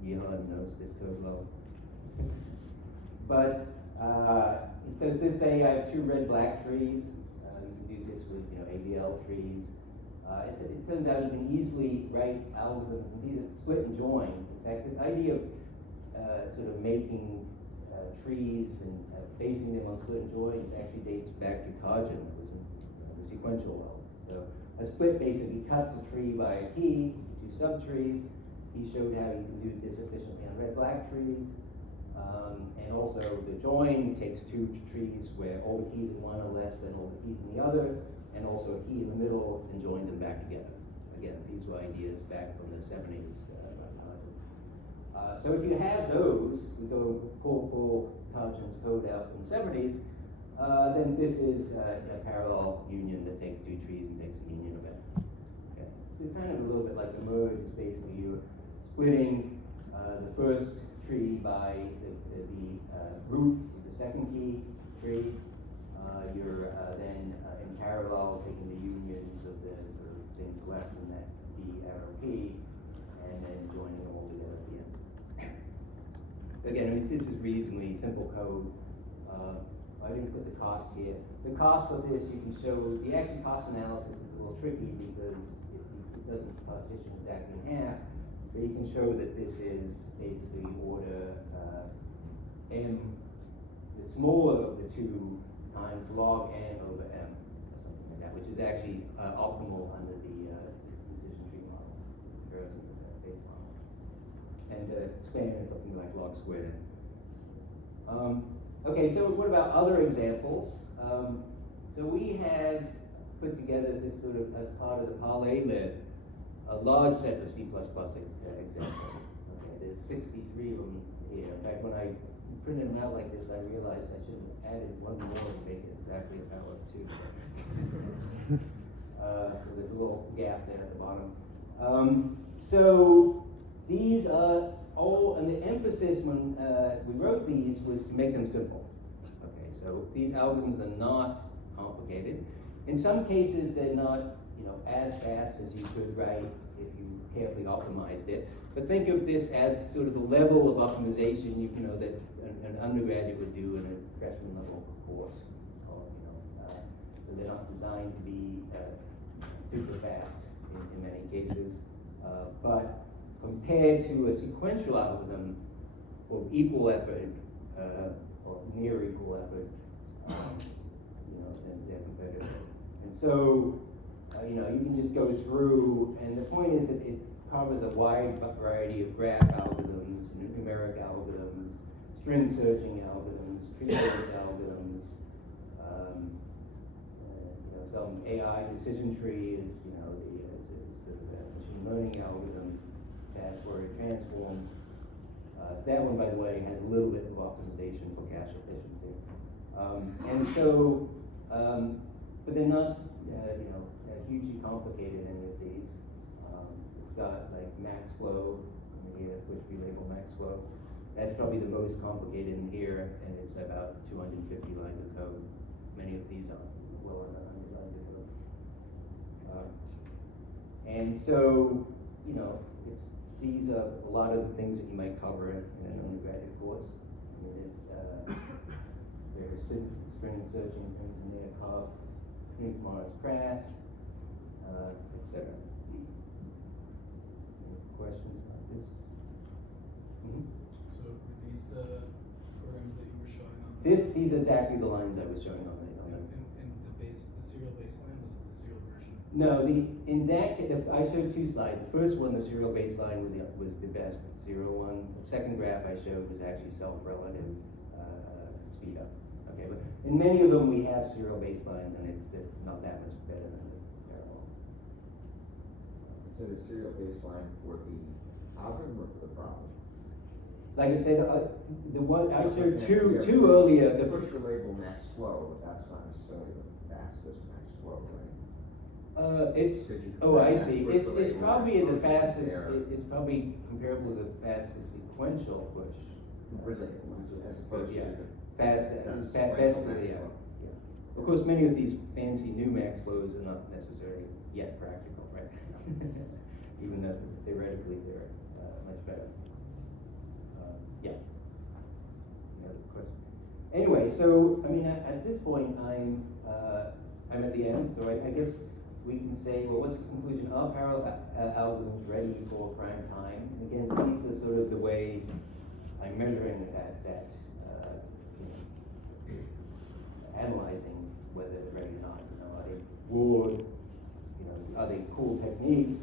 Johan knows this code well. But does this say I have two red-black trees? You can do this with ABL trees. It turns out you can easily write algorithms, and these are split and joins. In fact, this idea of sort of making trees and basing them on split and joins actually dates back to Kajan. It was in the sequential level. So a split basically cuts a tree by a key, two subtrees. He showed how you can do this efficiently on red-black trees. And also the join takes two trees where all the keys in one are less than all the keys in the other. and also a key in the middle, and joins them back together. Again, these were ideas back from the 70s. So if you have those, we go pull Tarjan's code out from the 70s, then this is a parallel union that takes two trees and takes a union of it. Okay. So kind of a little bit like the merge is basically you're splitting the first tree by the root, the second key tree. You're then in parallel taking the unions of the sort of things less than that D arrow key, and then joining them all together at the end. Again, I mean, this is reasonably simple code. I didn't put the cost here. The cost of this, you can show, the actual cost analysis is a little tricky because it doesn't partition exactly in half, but you can show that this is basically order m, the smaller of the two times log n over m, or something like that, which is actually optimal under the decision tree model comparison with the base model. And span is something like log squared n. Okay, so what about other examples? So we have put together this sort of, as part of the parlay lib, a large set of C++ examples. Okay, there's 63 of them here. In fact, when I printed them out like this, I realized I should have added one more to make it exactly a power of 2. So there's a little gap there at the bottom. So these are all, and the emphasis when we wrote these was to make them simple. Okay, so these algorithms are not complicated. In some cases, they're not, as fast as you could write if you carefully optimized it. But think of this as sort of the level of optimization that an undergraduate would do in a freshman level course. Or, so they're not designed to be super fast in many cases, but compared to a sequential algorithm of equal effort, or near equal effort, then they're competitive. And so, you can just go through, and the point is that it covers a wide variety of graph algorithms, numeric algorithms, string searching algorithms, tree-based algorithms, some AI decision tree is, the machine learning algorithm, fast-forward transforms. That one, by the way, has a little bit of optimization for cache efficiency. And so, but they're not, hugely complicated, any of these. It's got like max flow, which we label max flow. That's probably the most complicated in here, and it's about 250 lines of code. Many of these are well under 100 lines of code. And so, these are a lot of the things that you might cover in an undergraduate course. There's string searching things in there, called Mars crash, etc. Any questions about this? Mm-hmm. So were these the programs that you were showing on? These are exactly the lines I was showing on the. And the serial baseline, was it the serial version? No, in that case, I showed two slides. The first one, the serial baseline, was the best serial one. The second graph I showed was actually self-relative speed up. Okay, but in many of them we have serial baselines, and it's not that much better than the parallel. So the serial baseline for the algorithm or for the problem? Like I said, the one I So for showed example, two earlier. The push relabel max flow, but that's not necessarily the fastest max flow, right? It's, Did you oh, I compare see. push It's relabel probably max the flow fastest, there? it's probably comparable to the fastest sequential push. Relabel, as opposed Yeah. to the Best sequential for max the, flow. yeah. Of course, many of these fancy new max flows are not necessarily yet practical, right? Even though theoretically they're much better. Yeah. Any other question? Anyway, so, I mean, at this point, I'm at the end, so I guess we can say, well, what's the conclusion? Are parallel algorithms ready for prime time? And again, these are sort of the way I'm measuring that analyzing whether they're ready or not. Are they broad? Are they cool techniques?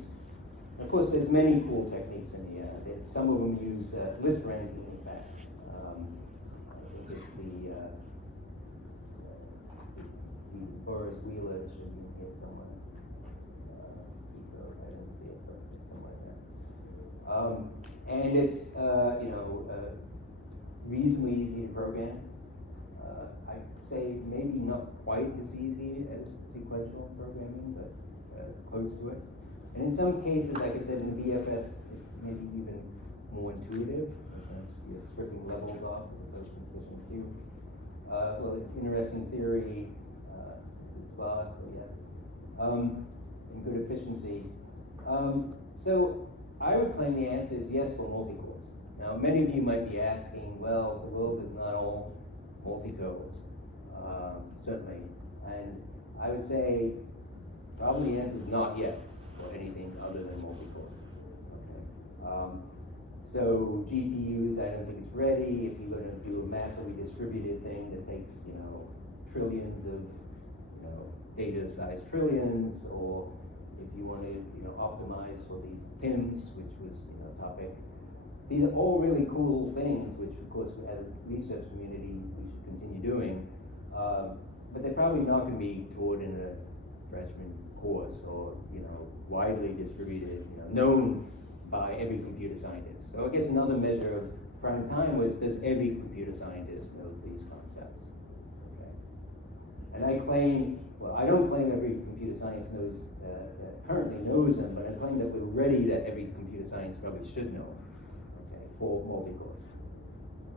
And of course, there's many cool techniques in here. Some of them use list ranking, in fact. I think it's the Boris Wheeler's, And it's, reasonably easy to program. I'd say maybe not quite as easy as sequential programming, but close to it. And in some cases, like I said, in the BFS, it's maybe even more intuitive, since you're stripping levels off as opposed to pushing cube. Well, it's interesting theory, it's SPAA, so yes. And good efficiency. So I would claim the answer is yes for multi-cores. Now, many of you might be asking, well, the world is not all multi-cores, certainly. And I would say probably the answer is not yet for anything other than multi-cores. Okay. So GPUs, I don't think it's ready. If you're going to do a massively distributed thing that takes, trillions of, data size trillions, or if you want to, optimize for these PIMs, which was, a topic. These are all really cool things, which of course, as a research community, we should continue doing. But they're probably not going to be taught in a freshman course, or, widely distributed, known by every computer scientist. So I guess another measure of prime time was, does every computer scientist know these concepts? Okay. And I claim, well, I don't claim every computer science currently knows them, but I claim that we're ready that every computer science probably should know, okay, for multi-cores.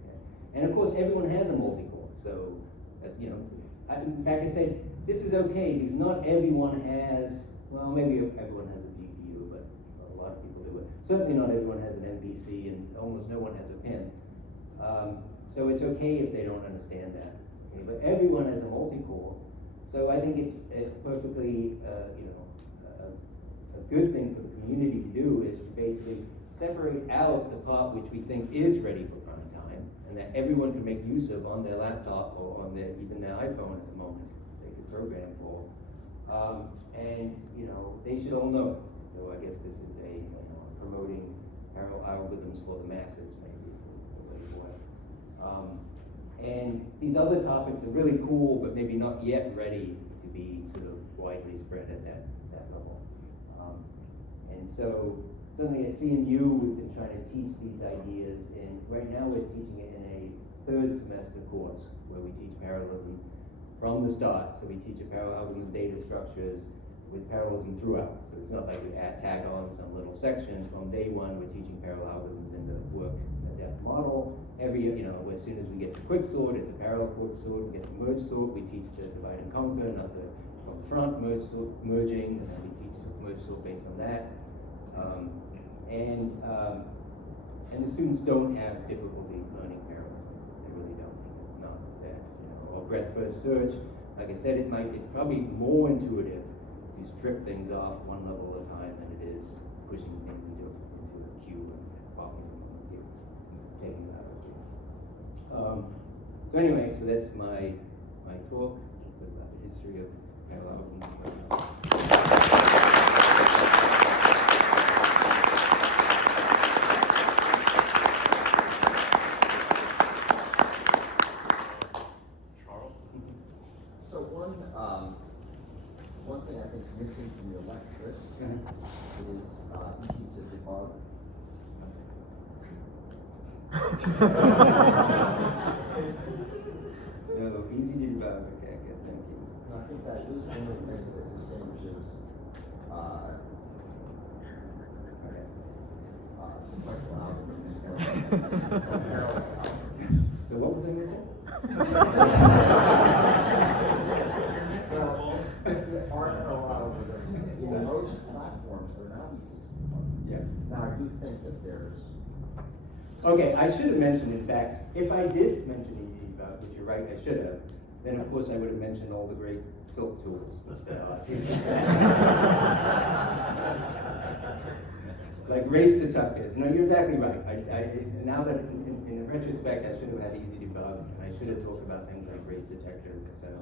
Okay. And of course, everyone has a multi-core, so, in fact, I said, this is okay, because not everyone has, well, maybe everyone has a GPU, but a lot of people do it. Certainly not everyone has an MPC, and almost no one has a PIN. So it's okay if they don't understand that. Okay? But everyone has a multi-core, so I think it's perfectly, a good thing for the community to do is to basically separate out the part which we think is ready for prime time, and that everyone can make use of on their laptop or on even their iPhone at the moment. They could program for, and they should all know it. So I guess this is promoting parallel algorithms for the masses, maybe is the way for it. And these other topics are really cool, but maybe not yet ready to be sort of widely spread at that level. And so certainly at CMU, we've been trying to teach these ideas, and right now we're teaching it in a third semester course where we teach parallelism from the start. So we teach a parallel algorithm of data structures with parallelism throughout. So it's not like we tag on some little sections. From day one, we're teaching parallel algorithms in the work depth model. As soon as we get to quicksort, it's a parallel quicksort. We get to merge sort, we teach the divide and conquer, not the from the front merging, and then we teach merge sort based on that. And the students don't have difficulty learning parallelism. They really don't. It's not that, or breadth first search. Like I said, it's probably more intuitive to strip things off one level at a time than it is pushing things into a queue and popping them on the queue, taking them out of the queue. So anyway, so that's my talk. It's about the history of parallel algorithms. One thing I think is missing from your lecture is easy to debug. No, easy to debug. Okay, good, thank you. And I think that is one of the things that distinguishes sequential algorithms from parallel algorithms. So what was I missing? So, parallel algorithms in most platforms are not easy to debug. Yeah. Now, I do think that there's. Okay, I should have mentioned, in fact, if I did mention easy debug, which you're right, I should have, then of course I would have mentioned all the great silk tools. Like race detectors. No, you're exactly right. Now that in retrospect, I should have had easy debug, and I should have talked about things like race detectors, etc.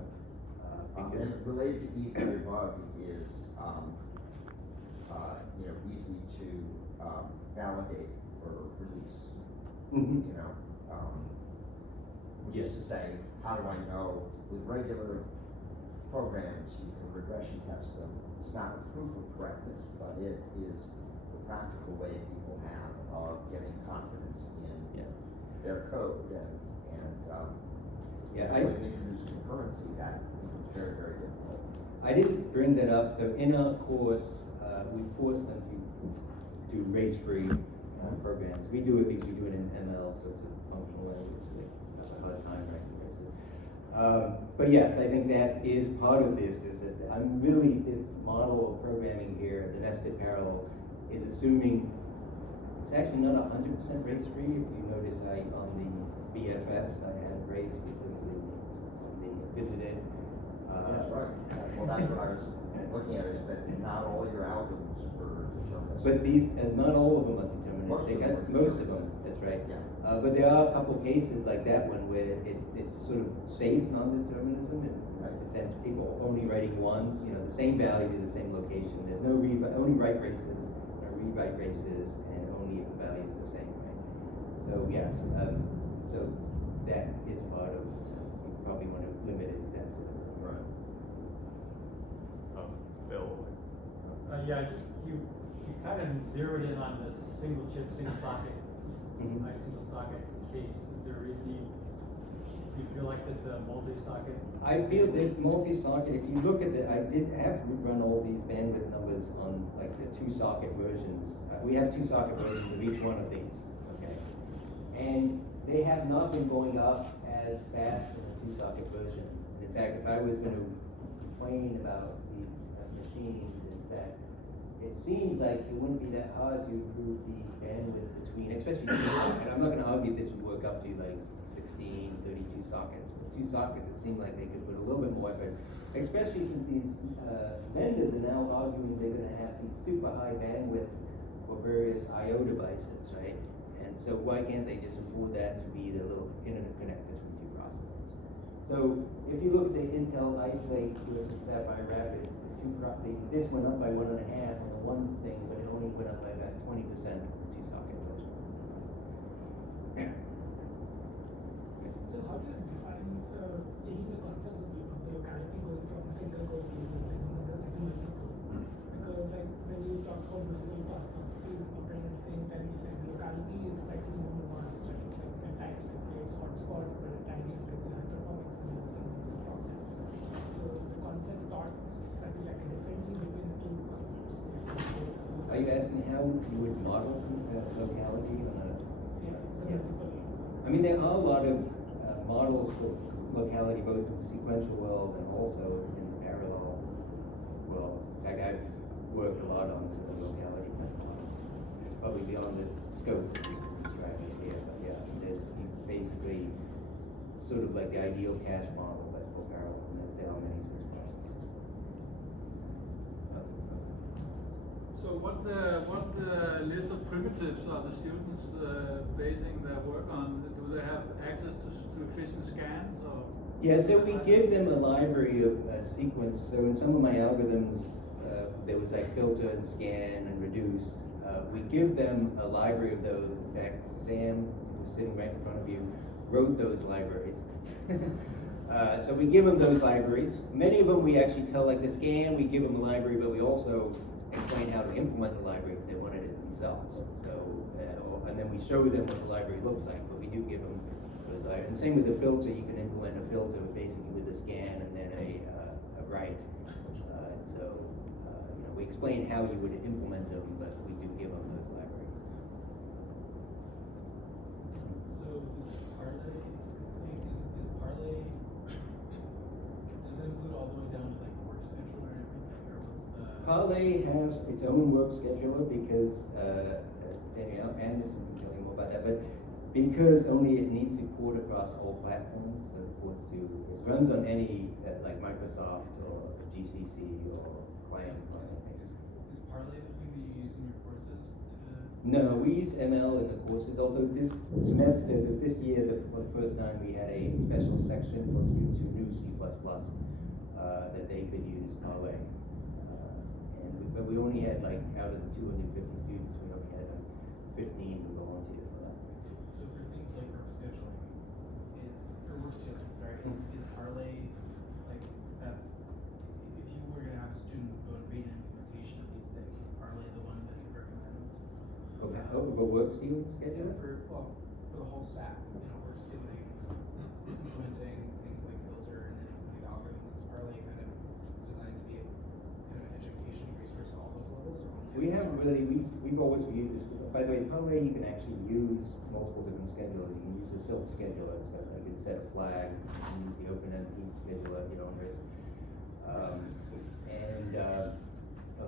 And related to easy debug is, easy to validate for release. Mm-hmm. Which is to say, how do I know with regular programs you can regression test them? It's not a proof of correctness, but it is the practical way people have of getting confidence in Yeah. their code Yeah, when you introduce concurrency, that becomes very, very difficult. I didn't bring that up, so in our course, we force them to do race-free programs. We do it because we do it in ML, so it's a functional language, so that's a hard time writing races. But yes, I think that is part of this, is that I'm really, this model of programming here, the nested parallel, is assuming it's actually not 100% race-free. If you notice, on the BFS, I had race because of the visited. That's right. Well, that's what I was looking at, is that not all your algorithms were deterministic. But these, and not all of them are deterministic. Most of them, that's right. Yeah. But there are a couple of cases like that one where it's sort of safe non-determinism, in the sense people only writing ones, the same value to the same location. There's no only write races, or rewrite races, and only if the value is the same, right? So yes, so that is part of, you probably want to limit it to that sort of. Right. Phil? Yeah, you kind of zeroed in on the single chip, single socket, Mhm. single socket case. Is there a reason you feel like that the multi-socket? I feel that multi-socket, if you look at it, I did have run all these bandwidth numbers on like the 2-socket versions. We have 2-socket versions of each one of these, okay? And they have not been going up as fast in the 2-socket version. In fact, if I was going to complain about these machines, is that it seems like it wouldn't be that hard to improve the bandwidth between, especially 2-socket. I'm not going to argue this would work up to like 16, 32 sockets. But 2 sockets, it seemed like they could put a little bit more effort, especially since these vendors are now arguing they're going to have these super high bandwidths for various I/O devices, right? And so why can't they just afford that to be the little interconnect between 2 processors? So if you look at the Intel Ice Lake versus Sapphire Rapids, this went up by 1.5 on the one thing, but it only went up by about 20% on the 2-socket version. So how do you define change the concept of the locality going from a single code to multiple? Because like when you talk about multiple processes operating at the same time, like the locality is slightly more nuanced, right? Like at times it creates hotspots, but at times it creates high performance in the process. So the concept taught slightly like differently between the two concepts. Are you asking how you would model locality on a? Yeah. I mean, there are a lot of models for locality, both in the sequential world and also in the parallel world. Like I've worked a lot on some locality methodologies. It's probably beyond the scope of this strategy here, but yeah, there's basically sort of like the ideal cache model, but for parallel, and there are many such models. So what list of primitives are the students basing their work on? Do they have access to efficient scans or? Yeah, so we give them a library of sequence. So in some of my algorithms, there was like filter and scan and reduce. We give them a library of those. In fact, Sam, who's sitting right in front of you, wrote those libraries. So we give them those libraries. Many of them we actually tell, like the scan, we give them a library, but we also explain how to implement the library if they wanted it themselves. So, and then we show them what the library looks like, but we do give them those libraries. And same with the filter, you can implement a filter basically with a scan and then a write. We explain how you would implement them, but we do give them those libraries. So this parlay thing, is parlay, does it include all the way down to like work schedule or everything, or what's the? Parlay has its own work scheduler because, Danielle Anderson can tell you more about that, but because only it needs support across all platforms, so it runs on any, like Microsoft or GCC or client. Is parlay the thing that you use in your courses to? No, we use ML in the courses, although this semester, this year, for the first time, we had a special section for students who knew C++, that they could use Parlay. But we only had, like, out of the 250 students, we only had 15 who volunteered for that. So for things like work scheduling, is parlay, like, is that, if you were gonna have a student go and read an implementation of these things, is parlay the one that you recommend? field scheduler? For the whole stack, you know, we're still implementing things like filter and then implementing algorithms. Is Parlay kind of designed to be a kind of education resource at all those levels, or only? We haven't really, we've always used this, by the way, Parlay you can actually use multiple different schedulers. You can use the silk scheduler, it's got like a set of flags. You can use the open-end heat scheduler, you don't risk.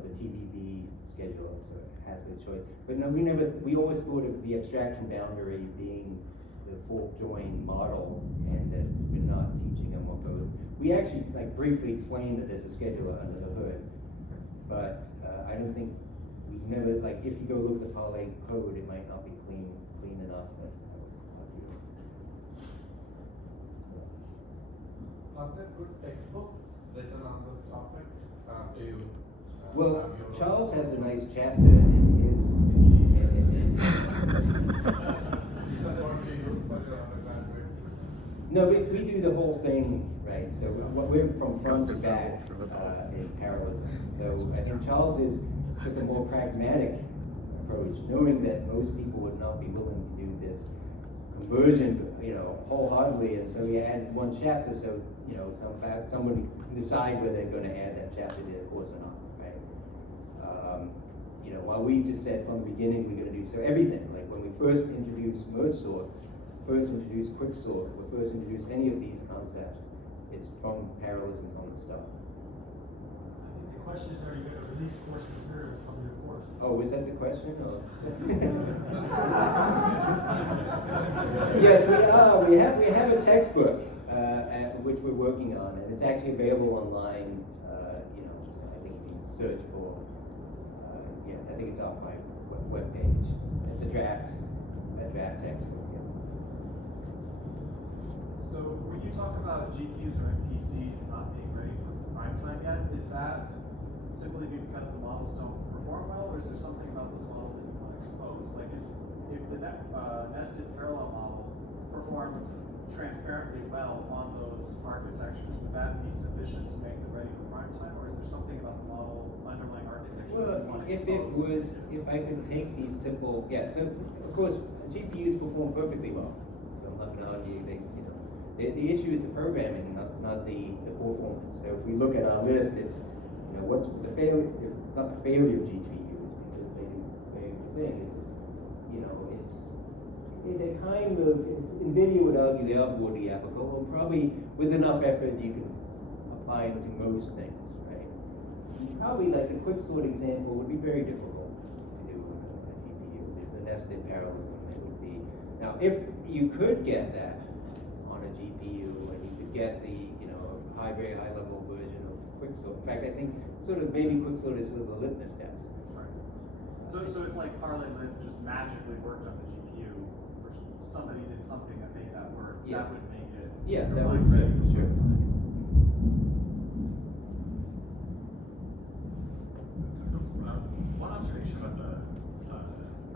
The TBB scheduler, so it has the choice. But no, we always thought of the abstraction boundary being the fork join model, and that we're not teaching them what goes. We actually like briefly explained that there's a scheduler under the hood, but I don't think we never, like, if you go look at the Parlay code, it might not be clean enough. Are there good textbooks written on this topic? Do you? Well, have your own- Charles has a nice chapter in his. Is that what you use for your undergraduate? No, we do the whole thing, right? So what we're from front to back is parallelism. So I think Charles took a more pragmatic approach, knowing that most people would not be willing to do this conversion, you know, wholeheartedly, and so he added one chapter, so you know, somebody can decide whether they're going to add that chapter to their course or not, right? You know, while we just said from the beginning we're going to do so everything, like when we first introduced merge sort, first introduced quick sort, or first introduced any of these concepts, it's from parallelism on the start. I think the question is, are you going to release course materials from your course? Oh, was that the question? Or? Yes, we are. We have a textbook which we're working on, and it's actually available online. You know, I think you can search for. Yeah, I think it's off my webpage. It's a draft textbook. Yeah. So when you talk about GPUs or PCs not being ready for prime time yet, is that simply because the models don't perform well, or is there something about those models that you want to expose? Like if the nested parallel model performed transparently well on those architectures, would that be sufficient to make them ready for prime time, or is there something about the model underlying architecture that you want to expose? If I could take these simple, yeah, so of course GPUs perform perfectly well. So I'm not going to argue the issue is the programming, not the performance. So if we look at our list, it's, you know, what's the failure, not the failure of GPUs because they do very good things. It's, you know, they're kind of, NVIDIA would argue they are broadly applicable, and probably with enough effort you can apply them to most things, right? Probably like the quick sort example would be very difficult to do with a GPU. It's the nested parallelism. It would be, now if you could get that on a GPU and you could get the, you know, very high level version of quicksort. In fact, I think sort of maybe quicksort is sort of the litmus test. Right. So if like Parlay Lib just magically worked on the GPU, or somebody did something that made that work, Yeah. that would make it. Yeah, your that mind would ready for sure. prime time. So one observation about the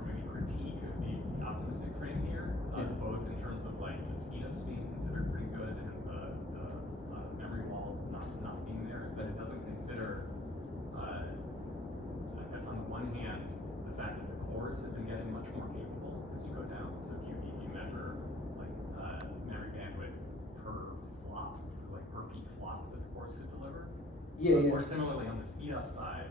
maybe critique of the optimistic frame here, both in terms of like the speedups being considered pretty good and the memory wall not being there, is that it doesn't consider, I guess on the one hand, the fact that the cores have been getting much more capable as you go down. So if you measure like memory bandwidth per flop, like per peak flop that the cores could deliver. Yeah, Or yeah. similarly on the speed up side,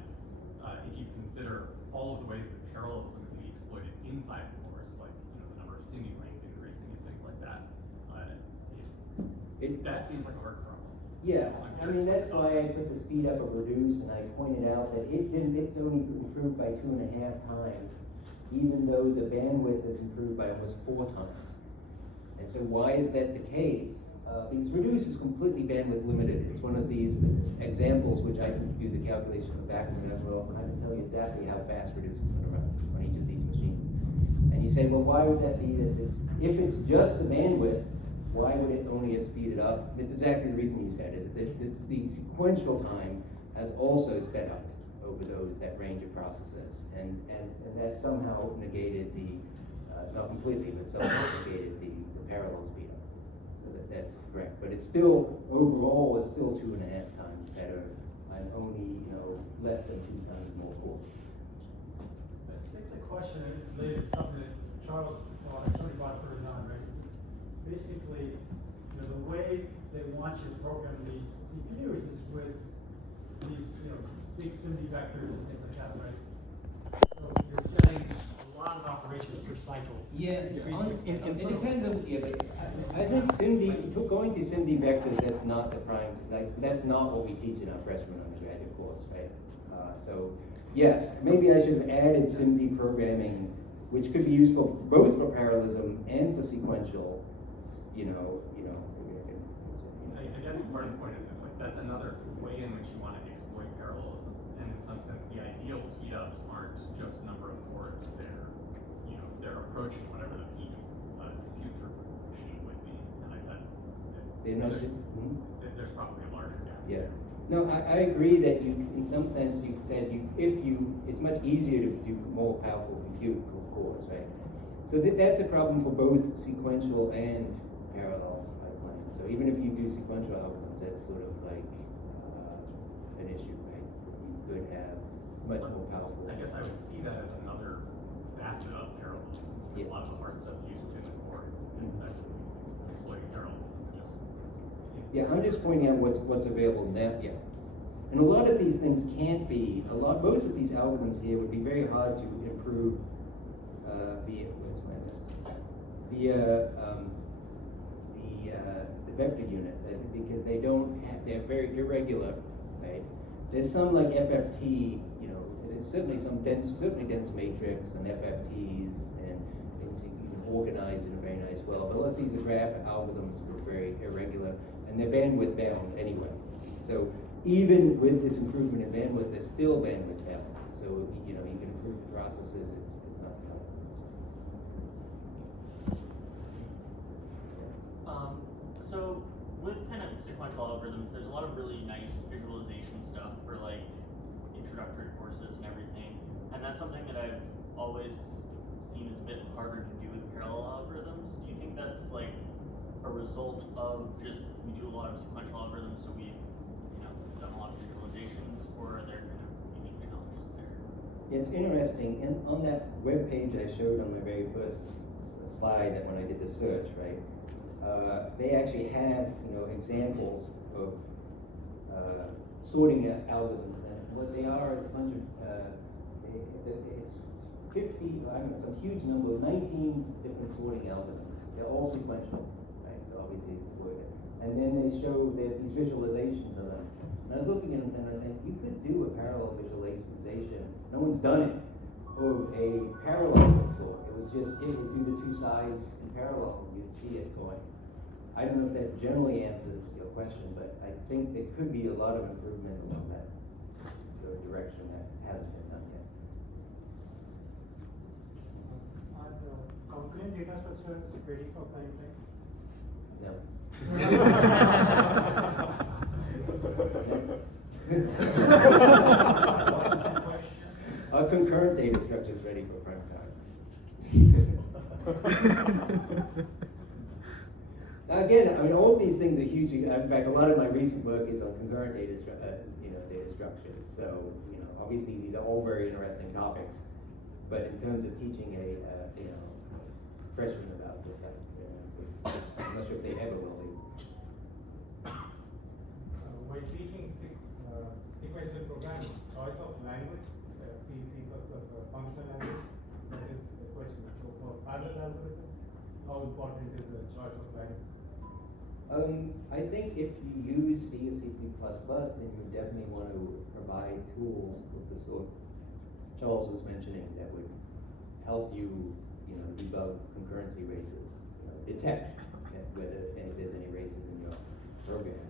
if you consider all of the ways that parallelism can be exploited inside the cores, like the number of simulates increasing and things like that, that seems like a hard problem. Yeah, So I'm I mean, curious that's what why I your put the speed up of reduce, and I pointed out that it's only improved by 2.5 times, even though the bandwidth is improved by almost 4 times. And so why is that the case? Because reduce is completely bandwidth limited. It's one of these examples which I can do the calculation on the back of it as well. I can tell you exactly how fast reduce is going to run on each of these machines. And you say, well, why would that be? If it's just the bandwidth, why would it only have speeded up? It's exactly the reason you said. The sequential time has also sped up over that range of processes, and that somehow negated the, not completely, but somehow negated the parallel speed up. So that's correct. But it's still, overall, it's still 2.5 times better, and only, less than 2 times more cores. I think the question related to something that Charles, well, Tony brought it early on, right? It's basically, you know, the way they want you to program these CPUs is with these, you know, big SIMD vectors and things like that, right? So you're getting a lot of operations per cycle. Yeah, Increasing. it depends on, yeah, but I think going to SIMD vectors, that's not the prime, like, that's not what we teach in our freshman undergraduate course, right? So, yes, maybe I should have added SIMD programming, which could be useful both for parallelism and for sequential, you know, I guess part of the point is that like that's another way in which you want to exploit parallelism, and in some sense the ideal speedups aren't just number of cores; they're approaching whatever the peak compute throughput machine would be, and there's probably a larger gap. Yeah. No, I agree that you, in some sense, you said it's much easier to do more powerful compute cores, right? So that's a problem for both sequential and parallel pipelines. So even if you do sequential algorithms, that's sort of like an issue, right? You could have much more powerful. I guess I would see that as another facet of parallelism. Because a lot of the hard stuff used within the core is effectively exploiting parallelism. Yeah, I'm just pointing out what's available now. Yeah, and a lot of these things can't be. Most of these algorithms here would be very hard to improve via the vector units. I think because they're very irregular, right? There's some like FFT, you know, there's certainly certainly dense matrix and FFTs and things you can organize in a very nice way. But a lot of these graph algorithms were very irregular. And they're bandwidth bound anyway. So even with this improvement in bandwidth, they're still bandwidth bound. So you know you can improve the processes. It's not helpful. So with kind of sequential algorithms, there's a lot of really nice visualization stuff for like introductory courses and everything, and that's something that I've always seen is a bit harder to do with parallel algorithms. Do you think that's like a result of just we do a lot of sequential algorithms, so we've done a lot of visualizations, or are there kind of unique challenges there? It's interesting, and on that web page I showed on my very first slide that when I did the search, right? They actually have examples of sorting algorithms, and what they are is a bunch of it's 50, I don't know, some huge number of 19 different sorting algorithms. They're all sequential. Obviously it's avoided. And then they show that these visualizations of them. And I was looking at them and I was saying, you could do a parallel visualization. No one's done it of a parallel sort. It would do the two sides in parallel. You'd see it going. I don't know if that generally answers your question, but I think there could be a lot of improvement along that sort of direction that hasn't been done yet. Are the concurrent data structures ready for prime time? No. Our concurrent data structure is ready for prime time. Again, I mean, all of these things are hugely. In fact, a lot of my recent work is on concurrent data structures. So, obviously these are all very interesting topics. But in terms of teaching a freshman about this, I'm not sure if they ever will be. While teaching sequential programming, choice of language, C, C++, functional language, that is the question. So for parallel algorithms, how important is the choice of language? I think if you use C or C++, then you definitely want to provide tools of the sort Charles was mentioning that would help you, debug concurrency races, detect whether there's any races in your program.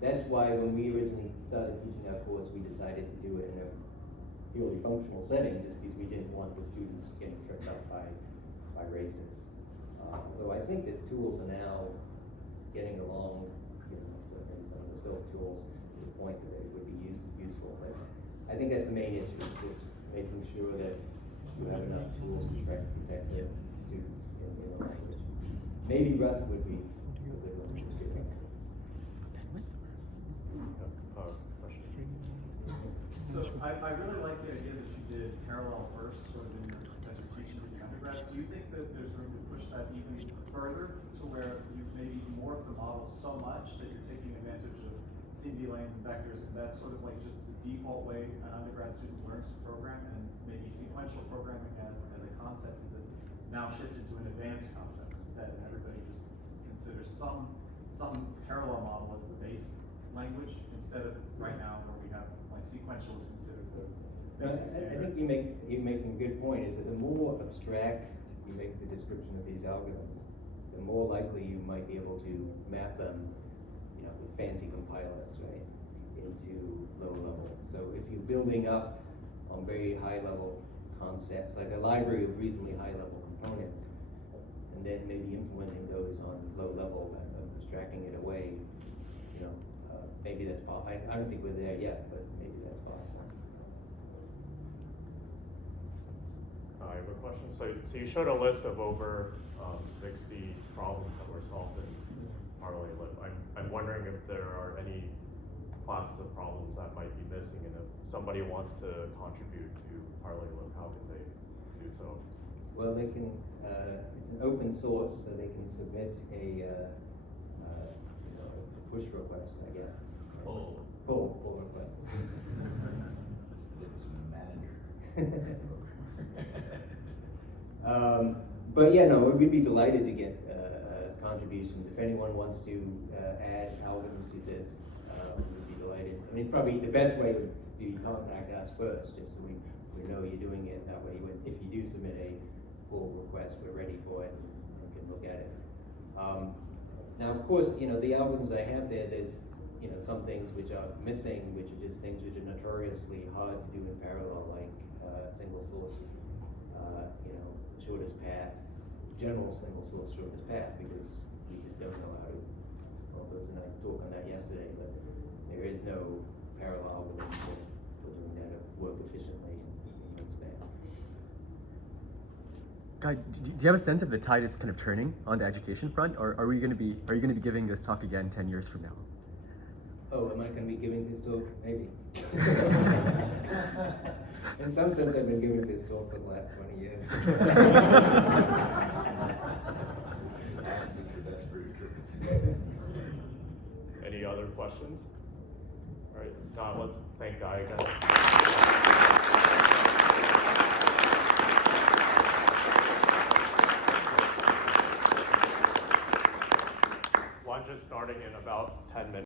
That's why when we originally started teaching our course, we decided to do it in a purely functional setting, just because we didn't want the students getting tripped up by races. Though I think that tools are now getting along, some of the silk tools to the point that it would be useful. But I think that's the main issue, is just making sure that you have enough tools to protect the students in the language. Maybe Rust would be a good one to do. So I really like the idea that you did parallel first, sort of as you're teaching in the undergrad. undergrads, do you think that there's room to push that even further to where you maybe morph the model so much that you're taking advantage of CMD lanes and vectors, and that's sort of like just the default way an undergrad student learns to program, and maybe sequential programming as a concept is now shifted to an advanced concept instead, and everybody just considers some parallel model as the base language instead of right now where we have like sequential is considered the basic I standard. think you're making a good point, is that the more abstract you make the description of these algorithms, the more likely you might be able to map them, you know, with fancy compilers, right, into low level. So if you're building up on very high level concepts, like a library of reasonably high level components, and then maybe implementing those on low level and abstracting it away, you know, maybe that's possible. I don't think we're there yet, but maybe that's possible. I have a question. So you showed a list of over 60 problems that were solved in Parallel. I'm wondering if there are any classes of problems that might be missing, and if somebody wants to contribute to Parallel, how can they do so? Well, they can. It's an open source, so they can submit a push request, I guess. Pull request. That's the difference from a manager. But yeah, no, we'd be delighted to get contributions. If anyone wants to add algorithms to this, we'd be delighted. I mean, probably the best way would be contact us first, just so we know you're doing it. That way, if you do submit a pull request, we're ready for it and can look at it. Now, of course, you know, the algorithms I have there's, you know, some things which are missing, which are just things which are notoriously hard to do in parallel, like single source, you know, shortest paths, general single source shortest path, because we just don't know how to. Well, there was a nice talk on that yesterday, but there is no parallel algorithm for doing that work efficiently in one span. Guy, do you have a sense if the tide is kind of turning on the education front, or are you going to be giving this talk again 10 years from now? Oh, am I going to be giving this talk? Maybe. In some sense, I've been giving this talk for the last 20 years. Past is the best fruit. Any other questions? All right, now let's thank Guy again. Lunch is starting in about 10 minutes.